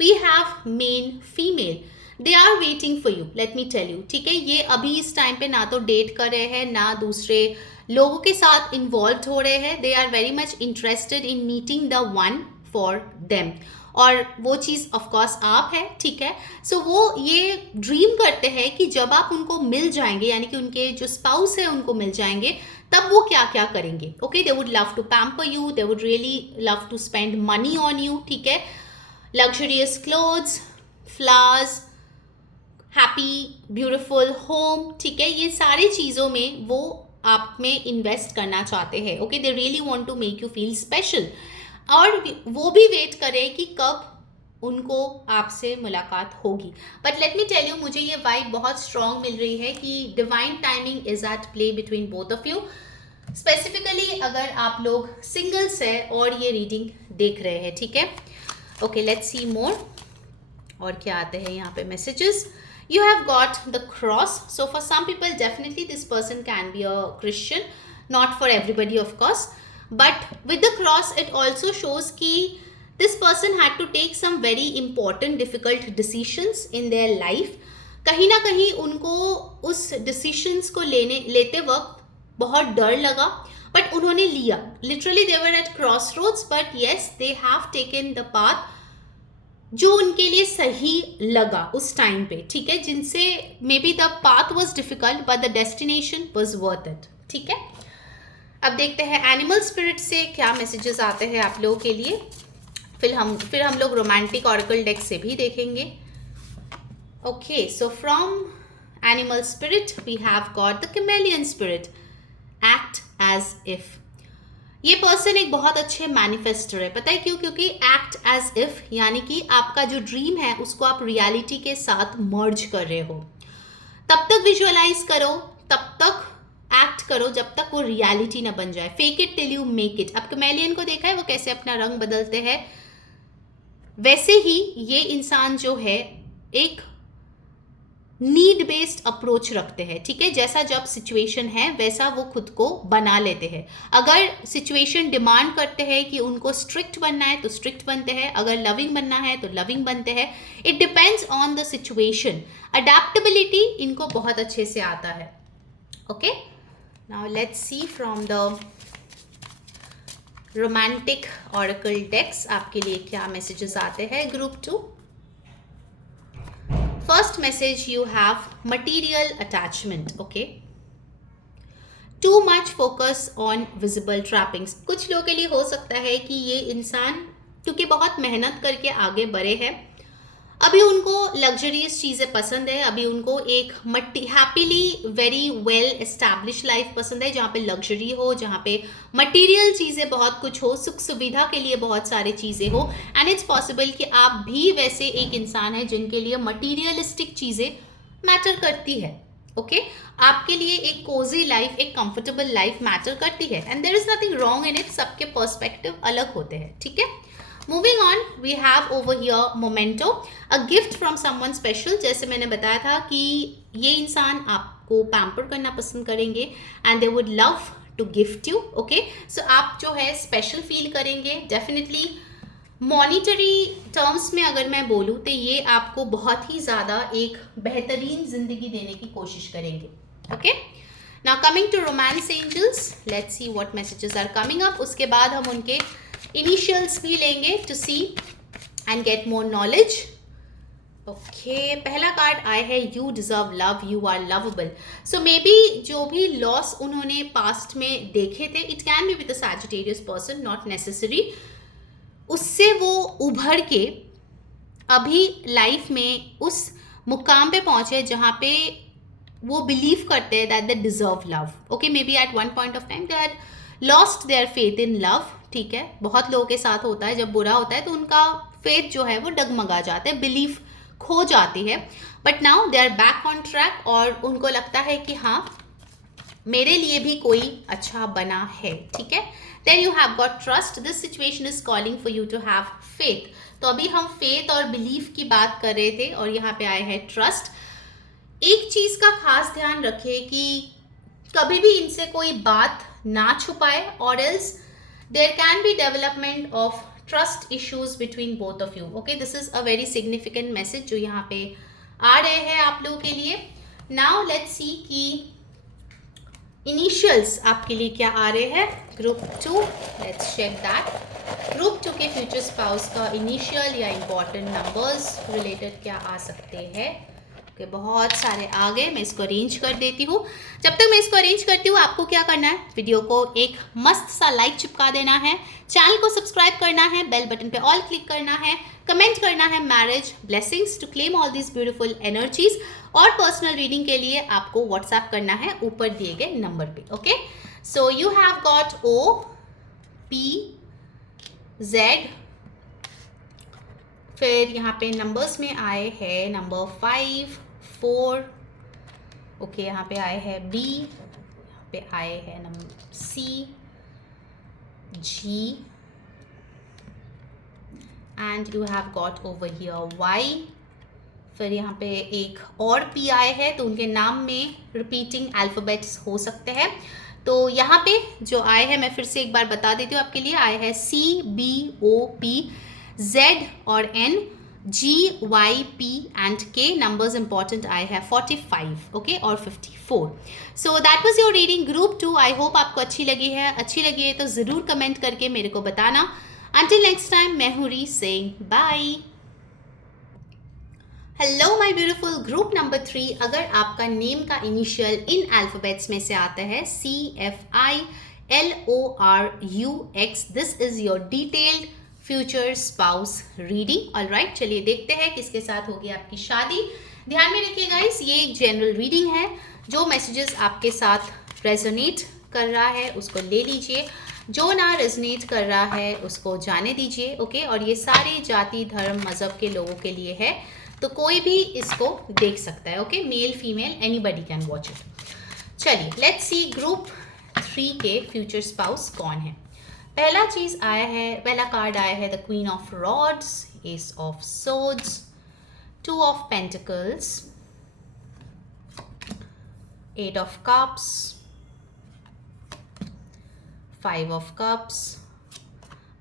we have men female. They are waiting for you, let me tell you. ठीक है, ये अभी इस टाइम पे ना तो डेट कर रहे हैं ना दूसरे लोगों के साथ इन्वॉल्व हो रहे हैं. They are very much interested in meeting the one for them, और वो चीज़ ऑफकोर्स आप है. ठीक है, सो वो ये ड्रीम करते हैं कि जब आप उनको मिल जाएंगे, यानी कि उनके जो स्पाउस है उनको मिल जाएंगे, तब वो क्या क्या करेंगे. Okay, they would love to pamper you, they would really love to spend money on you. ठीक है, luxurious clothes, flowers, happy beautiful home. ठीक है, ये सारी चीज़ों में वो आप में इन्वेस्ट करना चाहते हैं. Okay, they really want to make you feel special, और वो भी वेट करें कि कब उनको आपसे मुलाकात होगी. But let me tell you, मुझे ये वाइब बहुत स्ट्रॉन्ग मिल रही है कि divine timing is at play between both of you. Specifically अगर आप लोग सिंगल्स है और ये रीडिंग देख रहे हैं. ठीक है, ओके, लेट्स सी मोर. और क्या आते हैं यहाँ पे messages. You have got the cross. So for some people, definitely this person can be a Christian. Not for everybody, of course. But with the cross, it also shows कि this person had to take some very important, difficult decisions in their life. कहीं ना कहीं उनको उस decisions को लेते वक्त बहुत डर लगा, but उन्होंने लिया. Literally they were at crossroads, but yes, they have taken the path जो उनके लिए सही लगा उस टाइम पे. ठीक है, जिनसे may be the path was difficult but the destination was worth it. ठीक है, अब देखते हैं एनिमल स्पिरिट से क्या मैसेजेस आते हैं आप लोगों के लिए. फिर हम लोग रोमांटिक ऑरेकल डेक से भी देखेंगे. Okay, so from animal spirit we have got the chameleon spirit. Act as if. ये पर्सन एक बहुत अच्छे मैनिफेस्टर है. पता है क्यों? क्योंकि एक्ट एज इफ यानी कि आपका जो ड्रीम है उसको आप रियलिटी के साथ मर्ज कर रहे हो. तब तक विजुअलाइज करो, तब तक एक्ट करो जब तक वो रियलिटी ना बन जाए. Fake it till you make it. अब कैमेलियन को देखा है वो कैसे अपना रंग बदलते हैं, वैसे ही ये इंसान जो है एक नीड बेस्ड अप्रोच रखते हैं. ठीक है, जैसा जब सिचुएशन है वैसा वो खुद को बना लेते हैं. अगर सिचुएशन डिमांड करते हैं कि उनको स्ट्रिक्ट बनना है तो स्ट्रिक्ट बनते हैं, अगर लविंग बनना है तो लविंग बनते हैं. It depends on the situation. Adaptability इनको बहुत अच्छे से आता है. Okay, now let's see from the romantic oracle decks आपके लिए क्या मैसेजेस आते हैं. Group 2. First message, you have material attachment. Okay, too much focus on visible trappings. कुछ लोगों के लिए हो सकता है कि ये इंसान क्योंकि बहुत मेहनत करके आगे बढ़े हैं, अभी उनको लग्जरियस चीज़ें पसंद है, अभी उनको एक happily very well establish life पसंद है जहाँ पे लग्जरी हो, जहाँ पे मटेरियल चीज़ें बहुत कुछ हो, सुख सुविधा के लिए बहुत सारी चीज़ें हो. एंड इट्स पॉसिबल कि आप भी वैसे एक इंसान है जिनके लिए मटीरियलिस्टिक चीज़ें मैटर करती है. ओके, आपके लिए एक कोजी लाइफ, एक कंफर्टेबल लाइफ मैटर करती है. And there is nothing wrong in it. सबके पर्सपेक्टिव अलग होते हैं. ठीक है, moving on, we have over here memento, a gift from someone special. जैसे मैंने बताया था कि ये इंसान आपको पैम्पर करना पसंद करेंगे and they would love to gift you. Okay, so आप जो है स्पेशल फील करेंगे. डेफिनेटली मॉनिटरी टर्म्स में अगर मैं बोलूँ तो ये आपको बहुत ही ज़्यादा एक बेहतरीन ज़िंदगी देने की कोशिश करेंगे. Okay, now coming to romance angels, let's see what messages are coming up. उसके बाद हम उनके इनिशियल्स भी लेंगे to see and get more knowledge. Okay, पहला कार्ड आया है you deserve love, you are lovable. So maybe जो भी लॉस उन्होंने पास्ट में देखे थे, it can be with a Sagittarius person, not necessary, उससे वो उभर के अभी लाइफ में उस मुकाम पे पहुंचे जहाँ पे वो बिलीव करते हैं that they deserve love. Okay, maybe at one point of time they had lost their faith in love. ठीक है, बहुत लोगों के साथ होता है, जब बुरा होता है तो उनका फेथ जो है वो डगमगा जाता है, बिलीफ खो जाती है, but now they are back on track और उनको लगता है कि हाँ मेरे लिए भी कोई अच्छा बना है, ठीक है। Then you have got trust, this situation is calling for you to have faith. तो अभी हम फेथ और बिलीफ की बात कर रहे थे और यहाँ पे आए हैं ट्रस्ट। एक चीज का खास ध्यान रखें कि कभी भी इनसे कोई बात ना छुपाए, और else there can be development of trust issues between both of you. Okay, this is a very significant message जो यहाँ पे आ रहे हैं आप लोगों के लिए। नाउ लेट्स सी कि इनिशियल्स आपके लिए क्या आ रहे हैं। Group 2, let's check that. Group 2 के फ्यूचर स्पाउस का इनिशियल या इंपॉर्टेंट नंबर्स रिलेटेड क्या आ सकते हैं। ओके, बहुत सारे आ गए, मैं इसको अरेंज कर देती हूँ। जब तक मैं इसको अरेंज करती हूँ आपको क्या करना है, वीडियो को एक मस्त सा लाइक चिपका देना है, चैनल को सब्सक्राइब करना है, बेल बटन पे ऑल क्लिक करना है, कमेंट करना है marriage blessings to claim all this beautiful energies, और पर्सनल रीडिंग के लिए आपको व्हाट्सएप करना है ऊपर दिए गए नंबर पे। Okay, so you have got OPZ, फिर यहाँ पे नंबर्स में आए हैं नंबर 5, 4, ओके, यहाँ पे आए हैं B, यहाँ पे आए हैं number C, G, and you have got over here Y, फिर यहाँ पे एक और P आए हैं, तो उनके नाम में रिपीटिंग अल्फ़ाबेट्स हो सकते हैं। तो यहाँ पे जो आए हैं मैं फिर से एक बार बता देती हूँ आपके लिए, आए हैं C, B, O, P, Z और N, G, Y, P and K। numbers important आए हैं 45, ओके, और 54। So that was your reading group 2। I hope आपको अच्छी लगी है तो ज़रूर कमेंट करके मेरे को बताना। अंटिल नेक्स्ट टाइम, मैं हूँ re saying bye. Hello my beautiful group number 3, अगर आपका नेम का इनिशियल इन अल्फ़ाबेट्स में से आता है CFILORUX, this is your detailed future spouse reading. Alright, चलिए देखते हैं किसके साथ होगी आपकी शादी। ध्यान में रखिए गाइस, ये एक जनरल रीडिंग है, जो मैसेजेस आपके साथ रेजोनेट कर रहा है उसको ले लीजिए, जो ना रेजोनेट कर रहा है उसको जाने दीजिए। ओके, और ये सारे जाति धर्म मजहब के लोगों के लिए है, तो कोई भी इसको देख सकता है। Okay, male female anybody can watch it. चलिए लेट्स सी ग्रुप 3 के फ्यूचर स्पाउस कौन है। पहला चीज आया है, पहला कार्ड आया है the queen of rods, S of swords, 2 of pentacles, 8 of cups, 5 of cups,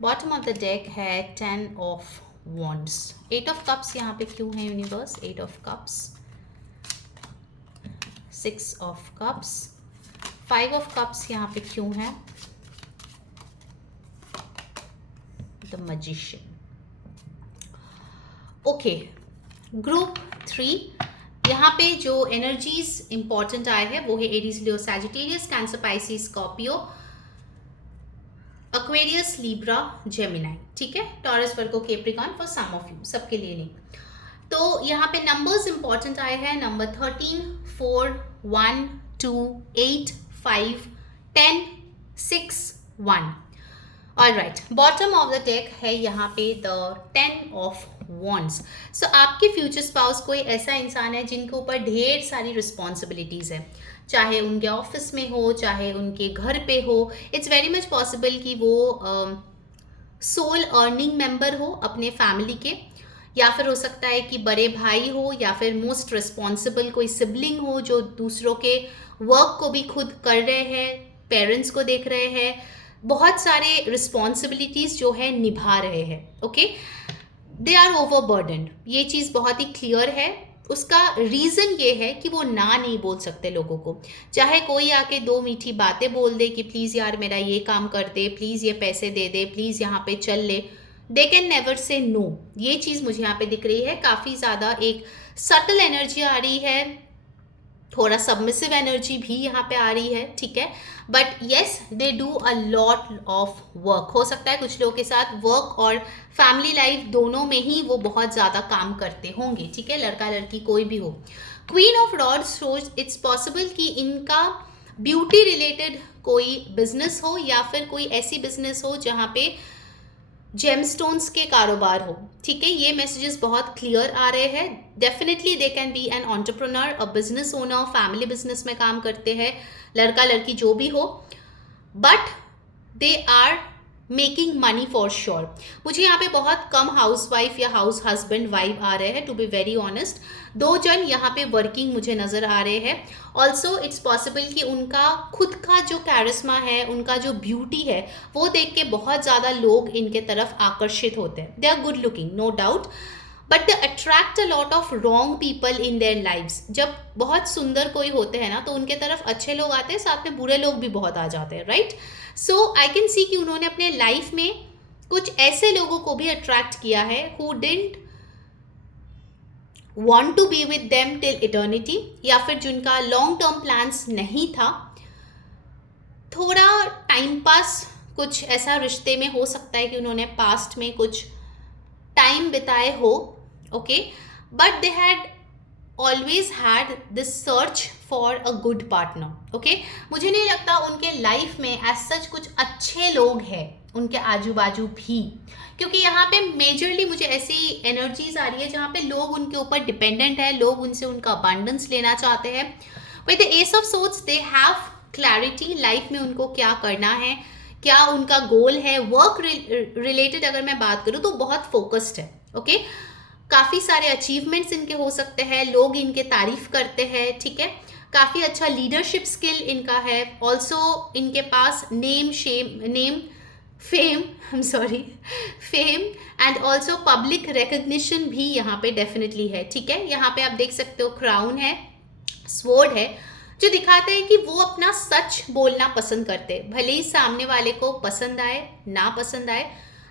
bottom of the deck है 10 ऑफ वॉन्ड्स। 8 ऑफ कप्स यहाँ पे क्यों है universe, 8 of cups, 6 of cups, 5 of cups यहाँ पे क्यों है, द मैजिशियन। ओके, ग्रुप 3, यहाँ पे जो एनर्जीज इंपॉर्टेंट आए हैं वो है Aries, Leo, Sagittarius, Cancer, Pisces, Scorpio, Aquarius, Libra, Gemini, ठीक है, Taurus, Virgo, Capricorn, for some of you, सबके लिए नहीं। तो यहाँ पे नंबर्स इंपॉर्टेंट आए हैं number 13, 4, 1, 2, 8, 5, 10, 6, 1। Alright, bottom of the deck है यहाँ पे द 10 ऑफ वॉन्ड्स। सो आपके फ्यूचर स्पाउस कोई ऐसा इंसान है जिनके ऊपर ढेर सारी रिस्पॉन्सिबिलिटीज़ है, चाहे उनके ऑफिस में हो, चाहे उनके घर पे हो। इट्स वेरी मच पॉसिबल कि वो सोल अर्निंग मेंबर हो अपने फैमिली के, या फिर हो सकता है कि बड़े भाई हो, या फिर मोस्ट रिस्पॉन्सिबल कोई सिबलिंग हो जो दूसरों के वर्क को भी खुद कर रहे हैं, पेरेंट्स को देख रहे हैं, बहुत सारे रिस्पॉन्सिबिलिटीज़ जो है निभा रहे हैं। ओके, दे आर ओवरबर्डन्ड, ये चीज़ बहुत ही क्लियर है। उसका रीज़न ये है कि वो ना नहीं बोल सकते लोगों को, चाहे कोई आके 2 मीठी बातें बोल दे कि प्लीज़ यार मेरा ये काम कर दे, प्लीज़ ये पैसे दे दे, प्लीज़ यहाँ पे चल ले, they can never say no. ये चीज़ मुझे यहाँ पे दिख रही है, काफ़ी ज़्यादा एक सटल एनर्जी आ रही है, थोड़ा सबमिसिव एनर्जी भी यहाँ पे आ रही है, ठीक है। But yes, they do a lot of work. हो सकता है कुछ लोगों के साथ वर्क और फैमिली लाइफ दोनों में ही वो बहुत ज़्यादा काम करते होंगे, ठीक है, लड़का लड़की कोई भी हो। Queen of rods shows it's possible कि इनका ब्यूटी रिलेटेड कोई बिजनेस हो, या फिर कोई ऐसी बिजनेस हो जहाँ पे जेमस्टोन्स के कारोबार हो, ठीक है। ये मैसेजेस बहुत क्लियर आ रहे हैं। Definitely they can be an entrepreneur, a business owner, family business में काम करते हैं, लड़का लड़की जो भी हो, but they are making money for sure. मुझे यहाँ पे बहुत कम हाउस वाइफ या हाउस हस्बैंड वाइफ आ रहे हैं, टू बी वेरी ऑनेस्ट। 2 जन यहाँ पे वर्किंग मुझे नज़र आ रहे हैं। ऑल्सो इट्स पॉसिबल कि उनका खुद का जो कैरिस्मा है, उनका जो ब्यूटी है, वो देख के बहुत ज़्यादा लोग इनके तरफ आकर्षित होते हैं। They are good looking, no doubt, but they attract a lot of wrong people in their lives. जब बहुत सुंदर कोई होते हैं ना, तो उनके तरफ अच्छे लोग आते हैं, साथ में बुरे लोग भी बहुत आ जाते हैं, right. So I can see कि उन्होंने अपने लाइफ में कुछ ऐसे लोगों को भी अट्रैक्ट किया है who didn't want to be with them till eternity, या फिर जिनका लॉन्ग टर्म प्लान्स नहीं था। थोड़ा टाइम पास कुछ ऐसा रिश्ते में हो सकता है कि उन्होंने पास्ट में कुछ टाइम बिताए हो, okay, but they had always had this search for a good partner, okay. मुझे नहीं लगता उनके लाइफ में एज सच कुछ अच्छे लोग हैं उनके आजू बाजू भी, क्योंकि यहाँ पे मेजरली मुझे ऐसी एनर्जीज आ रही है जहाँ पे लोग उनके ऊपर डिपेंडेंट है, लोग उनसे उनका अबंडेंस लेना चाहते हैं। With the ace of swords they have clarity, life में उनको क्या करना है, क्या उनका गोल है। वर्क रिलेटेड अगर मैं बात करूँ तो बहुत फोकस्ड है, ओके। काफ़ी सारे अचीवमेंट्स इनके हो सकते हैं, लोग इनके तारीफ करते हैं, ठीक है। काफ़ी अच्छा लीडरशिप स्किल इनका है। ऑल्सो इनके पास fame and also public recognition भी यहाँ पे डेफिनेटली है, ठीक है। यहाँ पे आप देख सकते हो क्राउन है, स्वॉर्ड है, जो दिखाते हैं कि वो अपना सच बोलना पसंद करते हैं, भले ही सामने वाले को पसंद आए ना पसंद आए।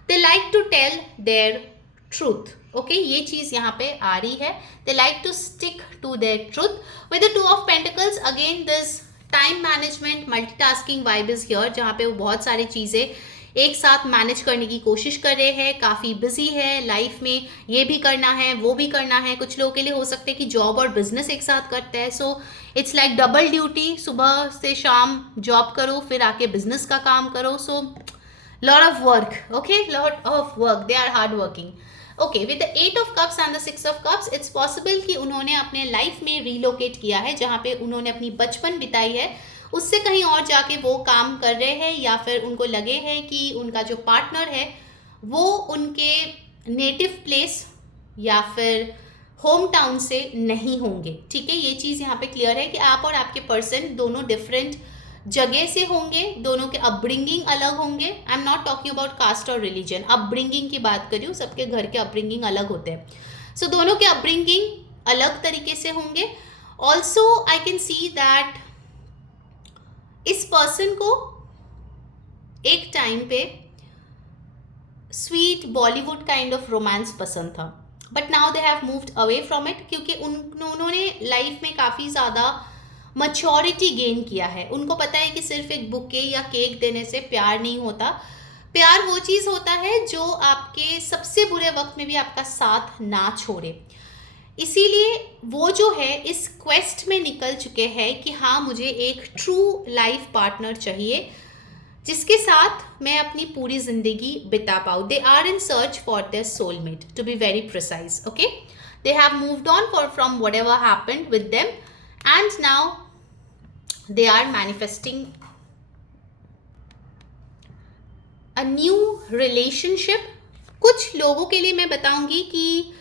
They like to tell their truth, okay, ये चीज़ यहाँ पे आ रही है। They like to stick to their truth. With the 2 of pentacles again this time management multitasking vibe is here, जहाँ पे वो बहुत सारी चीज़ें एक साथ मैनेज करने की कोशिश कर रहे हैं, काफ़ी बिजी है लाइफ में, ये भी करना है वो भी करना है। कुछ लोगों के लिए हो सकता है कि जॉब और बिजनेस एक साथ करते हैं, so it's like double duty, सुबह से शाम जॉब करो फिर आके बिजनेस का काम करो, so lot of work, okay, lot of work, they are hard working, okay. With the 8 of cups and the 6 of cups it's possible कि उन्होंने अपने लाइफ में रिलोकेट किया है, जहाँ पे उन्होंने अपनी बचपन बिताई है उससे कहीं और जाके वो काम कर रहे हैं, या फिर उनको लगे हैं कि उनका जो पार्टनर है वो उनके नेटिव प्लेस या फिर होम टाउन से नहीं होंगे, ठीक है। ये चीज़ यहाँ पे क्लियर है कि आप और आपके पर्सन दोनों डिफरेंट जगह से होंगे, दोनों के अपब्रिंगिंग अलग होंगे। आई am not talking about cast और रिलीजन, अपब्रिंगिंग की बात कर रही हूँ, सबके घर के अपब्रिंगिंग अलग होते हैं, सो दोनों के अपब्रिंगिंग अलग तरीके से होंगे। Also I can see that इस पर्सन को एक टाइम पे sweet Bollywood kind of romance पसंद था, but now they have moved away from it, क्योंकि उन्होंने लाइफ में काफ़ी ज़्यादा मैच्योरिटी गेन किया है। उनको पता है कि सिर्फ एक बुके या केक देने से प्यार नहीं होता, प्यार वो चीज़ होता है जो आपके सबसे बुरे वक्त में भी आपका साथ ना छोड़े। इसीलिए वो जो है इस क्वेस्ट में निकल चुके हैं कि हाँ, मुझे एक ट्रू लाइफ पार्टनर चाहिए जिसके साथ मैं अपनी पूरी ज़िंदगी बिता पाऊँ। They are in search for their soulmate, to be very precise, okay. They have moved on from whatever happened with them and now they are manifesting a new relationship. कुछ लोगों के लिए मैं बताऊंगी कि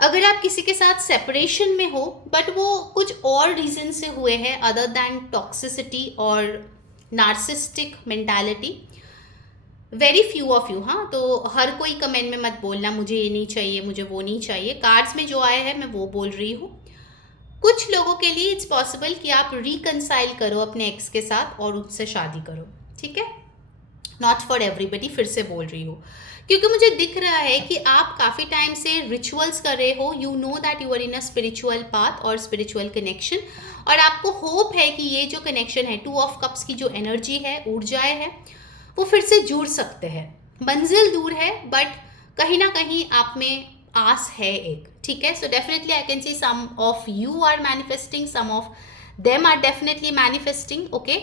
अगर आप किसी के साथ सेपरेशन में हो बट वो कुछ और रीज़न से हुए हैं अदर दैन टॉक्सिसिटी और narcissistic mentality, very few of you, हाँ, तो हर कोई कमेंट में मत बोलना मुझे ये नहीं चाहिए मुझे वो नहीं चाहिए, कार्ड्स में जो आया है मैं वो बोल रही हूँ। कुछ लोगों के लिए इट्स पॉसिबल कि आप रिकंसाइल करो अपने एक्स के साथ और उससे शादी करो, ठीक है। नॉट फॉर एवरीबडी, फिर से बोल रही हूँ, क्योंकि मुझे दिख रहा है कि आप काफ़ी टाइम से रिचुअल्स कर रहे हो, you know that you are in a spiritual path और स्पिरिचुअल कनेक्शन, और आपको होप है कि ये जो कनेक्शन है, 2 ऑफ कप्स की जो एनर्जी है, ऊर्जाएं है, वो फिर से जुड़ सकते हैं। मंजिल दूर है बट कहीं ना कहीं आप में आस है एक, ठीक है। So definitely I can see some of you are manifesting, some of them are definitely manifesting, okay,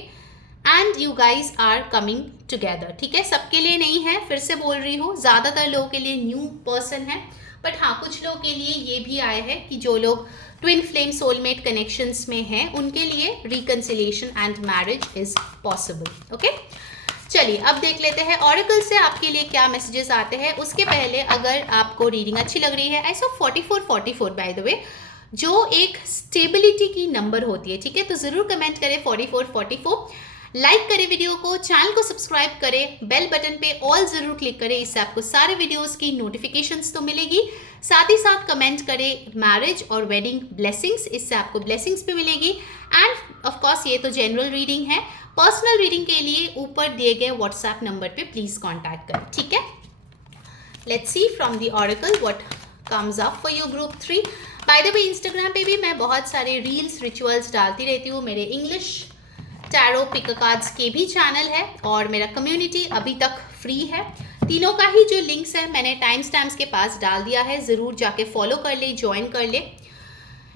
and you guys are coming together, ठीक है। सबके लिए नहीं है, फिर से बोल रही हूँ, ज़्यादातर लोगों के लिए न्यू पर्सन है, बट हाँ, कुछ लोगों के लिए ये भी आया है कि जो लोग ट्विन फ्लेम सोलमेट कनेक्शंस में हैं उनके लिए reconciliation and marriage is possible. Okay, चलिए अब देख लेते हैं ऑरेकल से आपके लिए क्या मैसेजेस आते हैं। उसके पहले अगर आपको रीडिंग अच्छी लग रही है, I saw 44 by the way, जो एक स्टेबिलिटी की नंबर होती है, ठीक है, तो जरूर कमेंट करें 44, लाइक करें वीडियो को, चैनल को सब्सक्राइब करें, बेल बटन पे ऑल जरूर क्लिक करें, इससे आपको सारे वीडियोस की नोटिफिकेशंस तो मिलेगी। साथ ही साथ कमेंट करें मैरिज और वेडिंग ब्लेसिंग्स, इससे आपको ब्लेसिंग्स भी मिलेगी। एंड ऑफ कोर्स ये तो जनरल रीडिंग है, पर्सनल रीडिंग के लिए ऊपर दिए गए व्हाट्सएप नंबर पे प्लीज कॉन्टैक्ट करें, ठीक है। Let's see from the oracle what comes up for your group 3। By the way Instagram पे भी मैं बहुत सारे रील्स रिचुअल्स डालती रहती हूँ। मेरे इंग्लिश टैरो पिक कार्ड्स के भी चैनल है और मेरा कम्युनिटी अभी तक फ्री है। तीनों का ही जो लिंक्स है मैंने टाइम स्टैम्प्स के पास डाल दिया है, ज़रूर जाके फॉलो कर ले, ज्वाइन कर ले।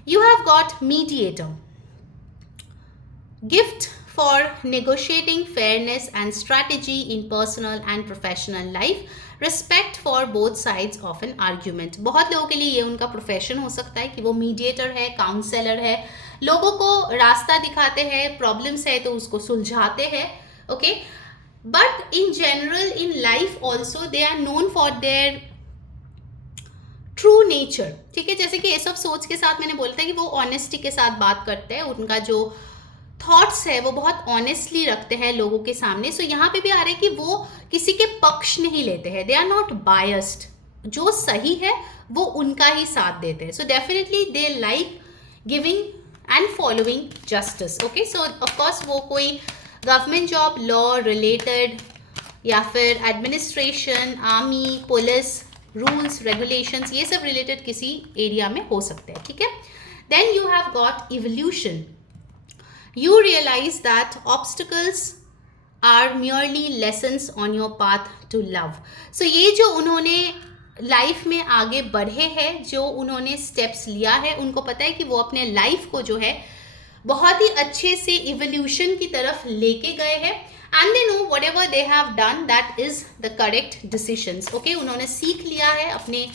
You have got mediator, gift for negotiating fairness and strategy in personal and professional life, respect for both sides of an argument। बहुत लोगों के लिए ये उनका प्रोफेशन हो सकता है कि वो मीडिएटर है, काउंसलर है, लोगों को रास्ता दिखाते हैं, प्रॉब्लम्स है तो उसको सुलझाते हैं। Okay, but in general in life also they are known for their true nature, ठीक है। जैसे कि ये सब सोच के साथ मैंने बोला था कि वो ऑनेस्टी के साथ बात करते हैं, उनका जो थॉट्स है वो बहुत ऑनेस्टली रखते हैं लोगों के सामने। सो यहाँ पे भी आ रहा है कि वो किसी के पक्ष नहीं लेते हैं, दे आर नॉट बायस्ड, जो सही है वो उनका ही साथ देते हैं। सो definitely they like giving and following justice. Okay, so of course वो कोई गवर्नमेंट जॉब, लॉ रिलेटेड या फिर administration, army, police, rules regulations, ये सब रिलेटेड किसी एरिया में हो सकते हैं, ठीक है। Then you have got evolution, you realize that obstacles are merely lessons on your path to love। so ये जो उन्होंने लाइफ में आगे बढ़े हैं, जो उन्होंने स्टेप्स लिया है, उनको पता है कि वो अपने लाइफ को जो है बहुत ही अच्छे से इवोल्यूशन की तरफ लेके गए हैं। And they know whatever they have done that is the correct decisions. Okay, उन्होंने सीख लिया है अपने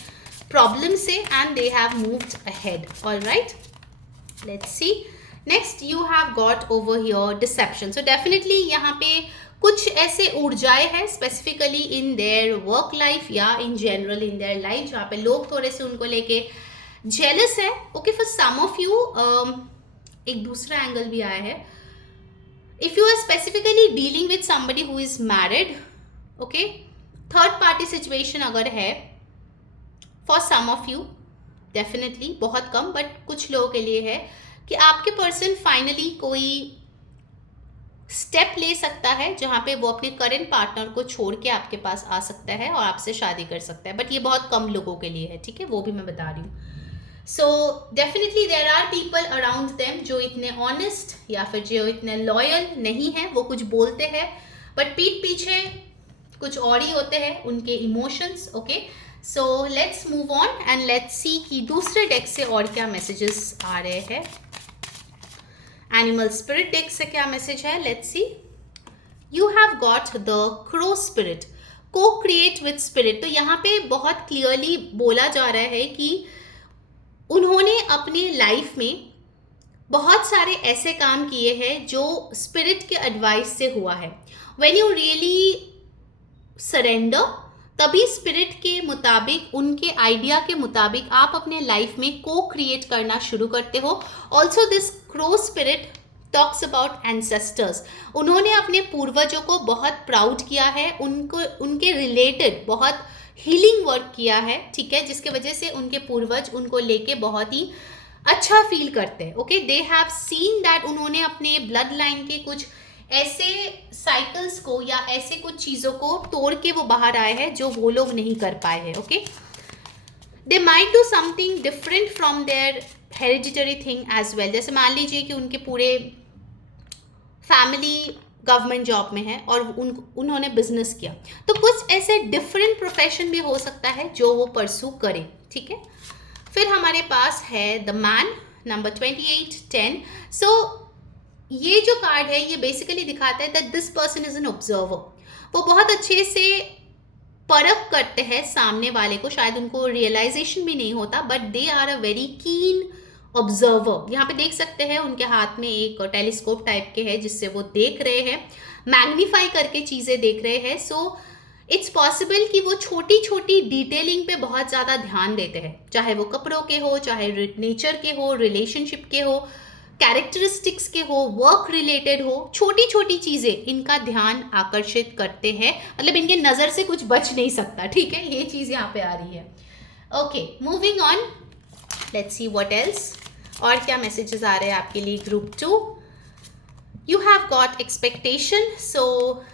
प्रॉब्लम से and they have moved ahead. All right, let's see next you have got over your deception. So definitely यहाँ पे कुछ ऐसे ऊर्जाएं हैं specifically in their work life या in general in their life, जहाँ पे लोग थोड़े से उनको लेके जेलस है। Okay, for some of you एक दूसरा एंगल भी आया है, if you are specifically dealing with somebody who is married, okay, third party situation अगर है for some of you, definitely बहुत कम बट कुछ लोगों के लिए है कि आपके पर्सन फाइनली कोई स्टेप ले सकता है जहां पे वो अपने करंट पार्टनर को छोड़ के आपके पास आ सकता है और आपसे शादी कर सकता है। बट ये बहुत कम लोगों के लिए है, ठीक है, वो भी मैं बता रही हूँ। So definitely there are people around them जो इतने ऑनेस्ट या फिर जो इतने लॉयल नहीं है। वो कुछ बोलते हैं बट पीठ पीछे कुछ और ही होते हैं उनके emotions. Okay, so let's move on and let's see कि दूसरे डेक से और क्या मैसेजेस आ रहे हैं। एनिमल स्पिरिट डेक से क्या मैसेज है, let's see. You have got the crow spirit, को क्रिएट विद स्पिरिट। तो यहाँ पे बहुत क्लियरली बोला जा रहा है कि उन्होंने अपने लाइफ में बहुत सारे ऐसे काम किए हैं जो स्पिरिट के एडवाइस से हुआ है। व्हेन यू रियली सरेंडर, तभी स्पिरिट के मुताबिक, उनके आइडिया के मुताबिक आप अपने लाइफ में को क्रिएट करना शुरू करते हो। Also this crow spirit talks about ancestors. उन्होंने अपने पूर्वजों को बहुत प्राउड किया है, उनको उनके रिलेटेड बहुत हीलिंग वर्क किया है, ठीक है, जिसके वजह से उनके पूर्वज उनको लेके बहुत ही अच्छा फील करते हैं। Okay, they have seen that उन्होंने अपने ब्लड लाइन के कुछ ऐसे साइकिल्स को या ऐसे कुछ चीज़ों को तोड़ के वो बाहर आए हैं जो वो लोग नहीं कर पाए हैं। Okay, they might do something different from their hereditary thing as well. जैसे मान लीजिए कि उनके पूरे फैमिली गवर्नमेंट जॉब में है और उन्होंने बिजनेस किया, तो कुछ ऐसे डिफरेंट प्रोफेशन भी हो सकता है जो वो परसू करें, ठीक है। फिर हमारे पास है द मैन, नंबर 28, 10। सो ये जो कार्ड है ये बेसिकली दिखाता है that this person is an observer. वो बहुत अच्छे से परख करते हैं सामने वाले को, शायद उनको रियलाइजेशन भी नहीं होता, but they are a very keen observer. यहाँ पे देख सकते हैं उनके हाथ में एक टेलीस्कोप टाइप के है जिससे वो देख रहे हैं, मैग्नीफाई करके चीज़ें देख रहे हैं। सो इट्स पॉसिबल कि वो छोटी छोटी डिटेलिंग पे बहुत ज़्यादा ध्यान देते हैं, चाहे वो कपड़ों के हो, चाहे नेचर के हो, रिलेशनशिप के हो, कैरेक्टरिस्टिक्स के हो, वर्क रिलेटेड हो, छोटी छोटी चीज़ें इनका ध्यान आकर्षित करते हैं, मतलब इनके नज़र से कुछ बच नहीं सकता, ठीक है, ये चीज़ यहाँ पे आ रही है। Okay, moving on, let's see what else, और क्या मैसेजेस आ रहे हैं आपके लिए group 2। You have got expectation, so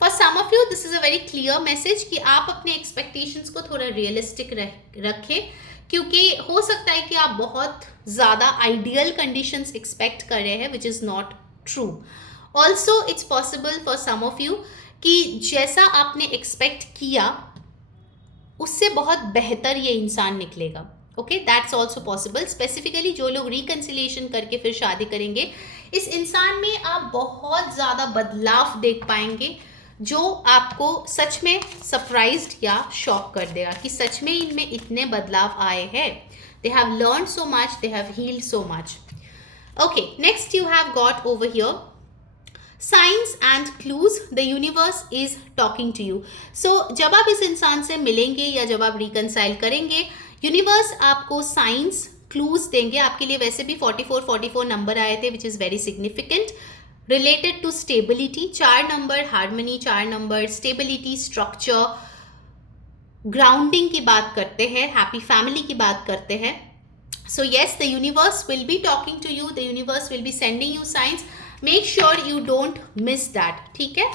for some of you this is a very clear message कि आप अपने एक्सपेक्टेशंस को थोड़ा रियलिस्टिक रखें, क्योंकि हो सकता है कि आप बहुत ज़्यादा आइडियल कंडीशंस एक्सपेक्ट कर रहे हैं, which is not true. Also it's possible for some of you कि जैसा आपने एक्सपेक्ट किया उससे बहुत बेहतर ये इंसान निकलेगा। Okay, that's also possible. Specifically जो लोग रिकन्सिलिएशन करके फिर शादी करेंगे, इस इंसान में आप बहुत ज़्यादा बदलाव देख पाएंगे जो आपको सच में सरप्राइज्ड या शॉक कर देगा कि सच में इनमें इतने बदलाव आए हैं। They have learn so much, they have healed so much. Okay, next you have got over here signs and clues, the universe is talking to you. So जब आप इस इंसान से मिलेंगे या जब आप रिकनसाइल करेंगे, यूनिवर्स आपको साइंस क्लूज देंगे। आपके लिए वैसे भी 44 नंबर आए थे, which is very significant, related to stability. 4 number harmony, 4 number stability, structure, grounding की बात करते हैं, हैप्पी फैमिली की बात करते हैं। So yes, the universe will be talking to you, the universe will be sending you science, make sure you don't miss that, ठीक है।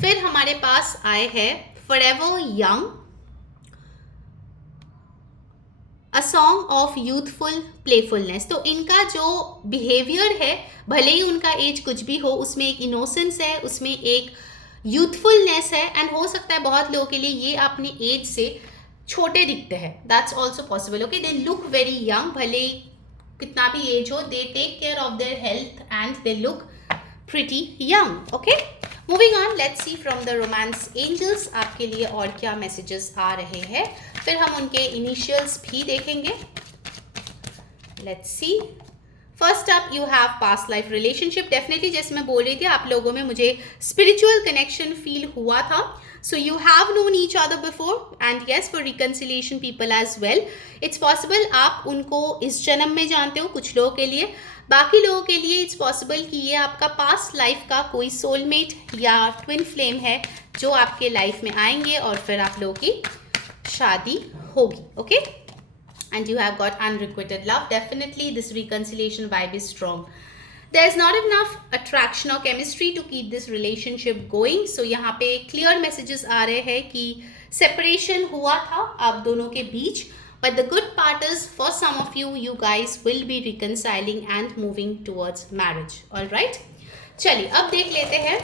फिर हमारे पास आए हैं forever young, a song of youthful playfulness. तो इनका जो बिहेवियर है, भले ही उनका एज कुछ भी हो, उसमें एक इनोसेंस है, उसमें एक यूथफुलनेस है, एंड हो सकता है बहुत लोगों के लिए ये अपने एज से छोटे दिखते हैं, that's also possible. Okay, they look very young, भले ही कितना भी एज हो, they take care of their health and they look pretty young. Okay, moving on, let's see from the romance angels आपके लिए और क्या मैसेजेस आ रहे हैं, फिर हम उनके इनिशियल्स भी देखेंगे। Let's see, first up you have past life relationship. Definitely जैसे मैं बोल रही थी, आप लोगों में मुझे स्पिरिचुअल कनेक्शन फील हुआ था। So you have known each other before, and yes, for reconciliation people as well, it's possible आप उनको इस जन्म में जानते हो कुछ लोगों के लिए, बाकी लोगों के लिए इट्स पॉसिबल कि ये आपका पास्ट लाइफ का कोई सोलमेट या ट्विन फ्लेम है जो आपके लाइफ में आएंगे और फिर आप लोगों की शादी होगी। Okay, and you have got unrequited love. Definitely this reconciliation vibe is strong. There is not enough attraction or chemistry to keep this relationship going. So यहाँ पे clear messages आ रहे हैं कि separation हुआ था आप दोनों के बीच, but the good part is for some of you, you guys will be reconciling and moving towards marriage. All right? चलिए अब देख लेते हैं,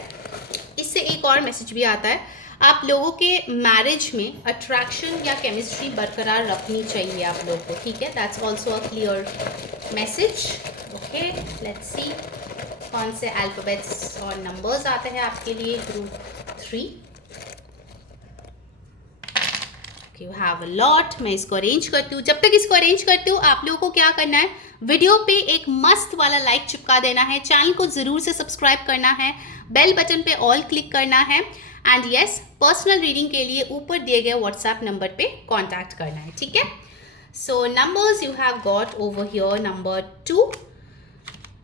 इससे एक और मैसेज भी आता है, आप लोगों के मैरिज में अट्रैक्शन या केमिस्ट्री बरकरार रखनी चाहिए आप लोगों को, ठीक है, that's also a clear message. Okay, let's सी कौन से अल्फाबेट्स और नंबर्स आते हैं आपके लिए group 3। You have a lot, मैं इसको अरेंज करती हूँ। जब तक इसको अरेंज करती हूँ, आप लोगों को क्या करना है, वीडियो पे एक मस्त वाला लाइक चिपका देना है, चैनल को ज़रूर से सब्सक्राइब करना है, बेल बटन पे ऑल क्लिक करना है, एंड येस, पर्सनल रीडिंग के लिए ऊपर दिए गए व्हाट्सएप नंबर पे कांटेक्ट करना है, ठीक है। So numbers you have got over here, number 2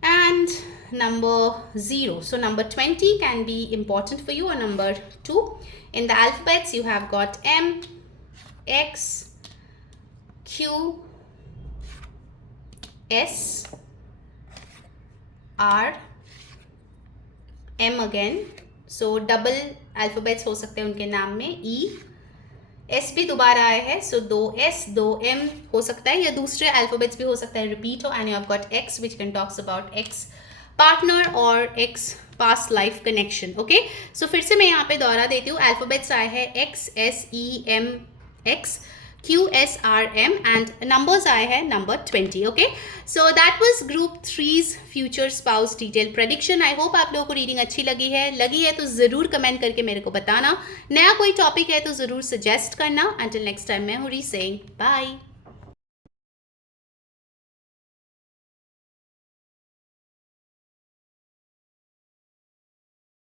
and number 0. So number 20 can be important for you, or number 2. In the alphabets you have got M, X, Q, S, R, M again. So double alphabets हो सकते हैं उनके नाम में, E, S भी दोबारा आया है, सो 2 S 2 M हो सकता है, या दूसरे अल्फ़ाबेट्स भी हो सकता है रिपीट हो, and you have got X which can talks about ex partner और ex past life connection. Okay, so फिर से मैं यहाँ पे दोहरा देती हूँ, अल्फ़ाबेट्स आए हैं X, S, E, M, X, QSRM and numbers आए हैं number 20. Okay, so that was group 3's future spouse detail prediction. I hope आप लोगों को रीडिंग अच्छी लगी है तो ज़रूर कमेंट करके मेरे को बताना. नया कोई टॉपिक है तो ज़रूर सजेस्ट करना. अंटिल नेक्स्ट टाइम, मैं हूँ री सेइंग बाय.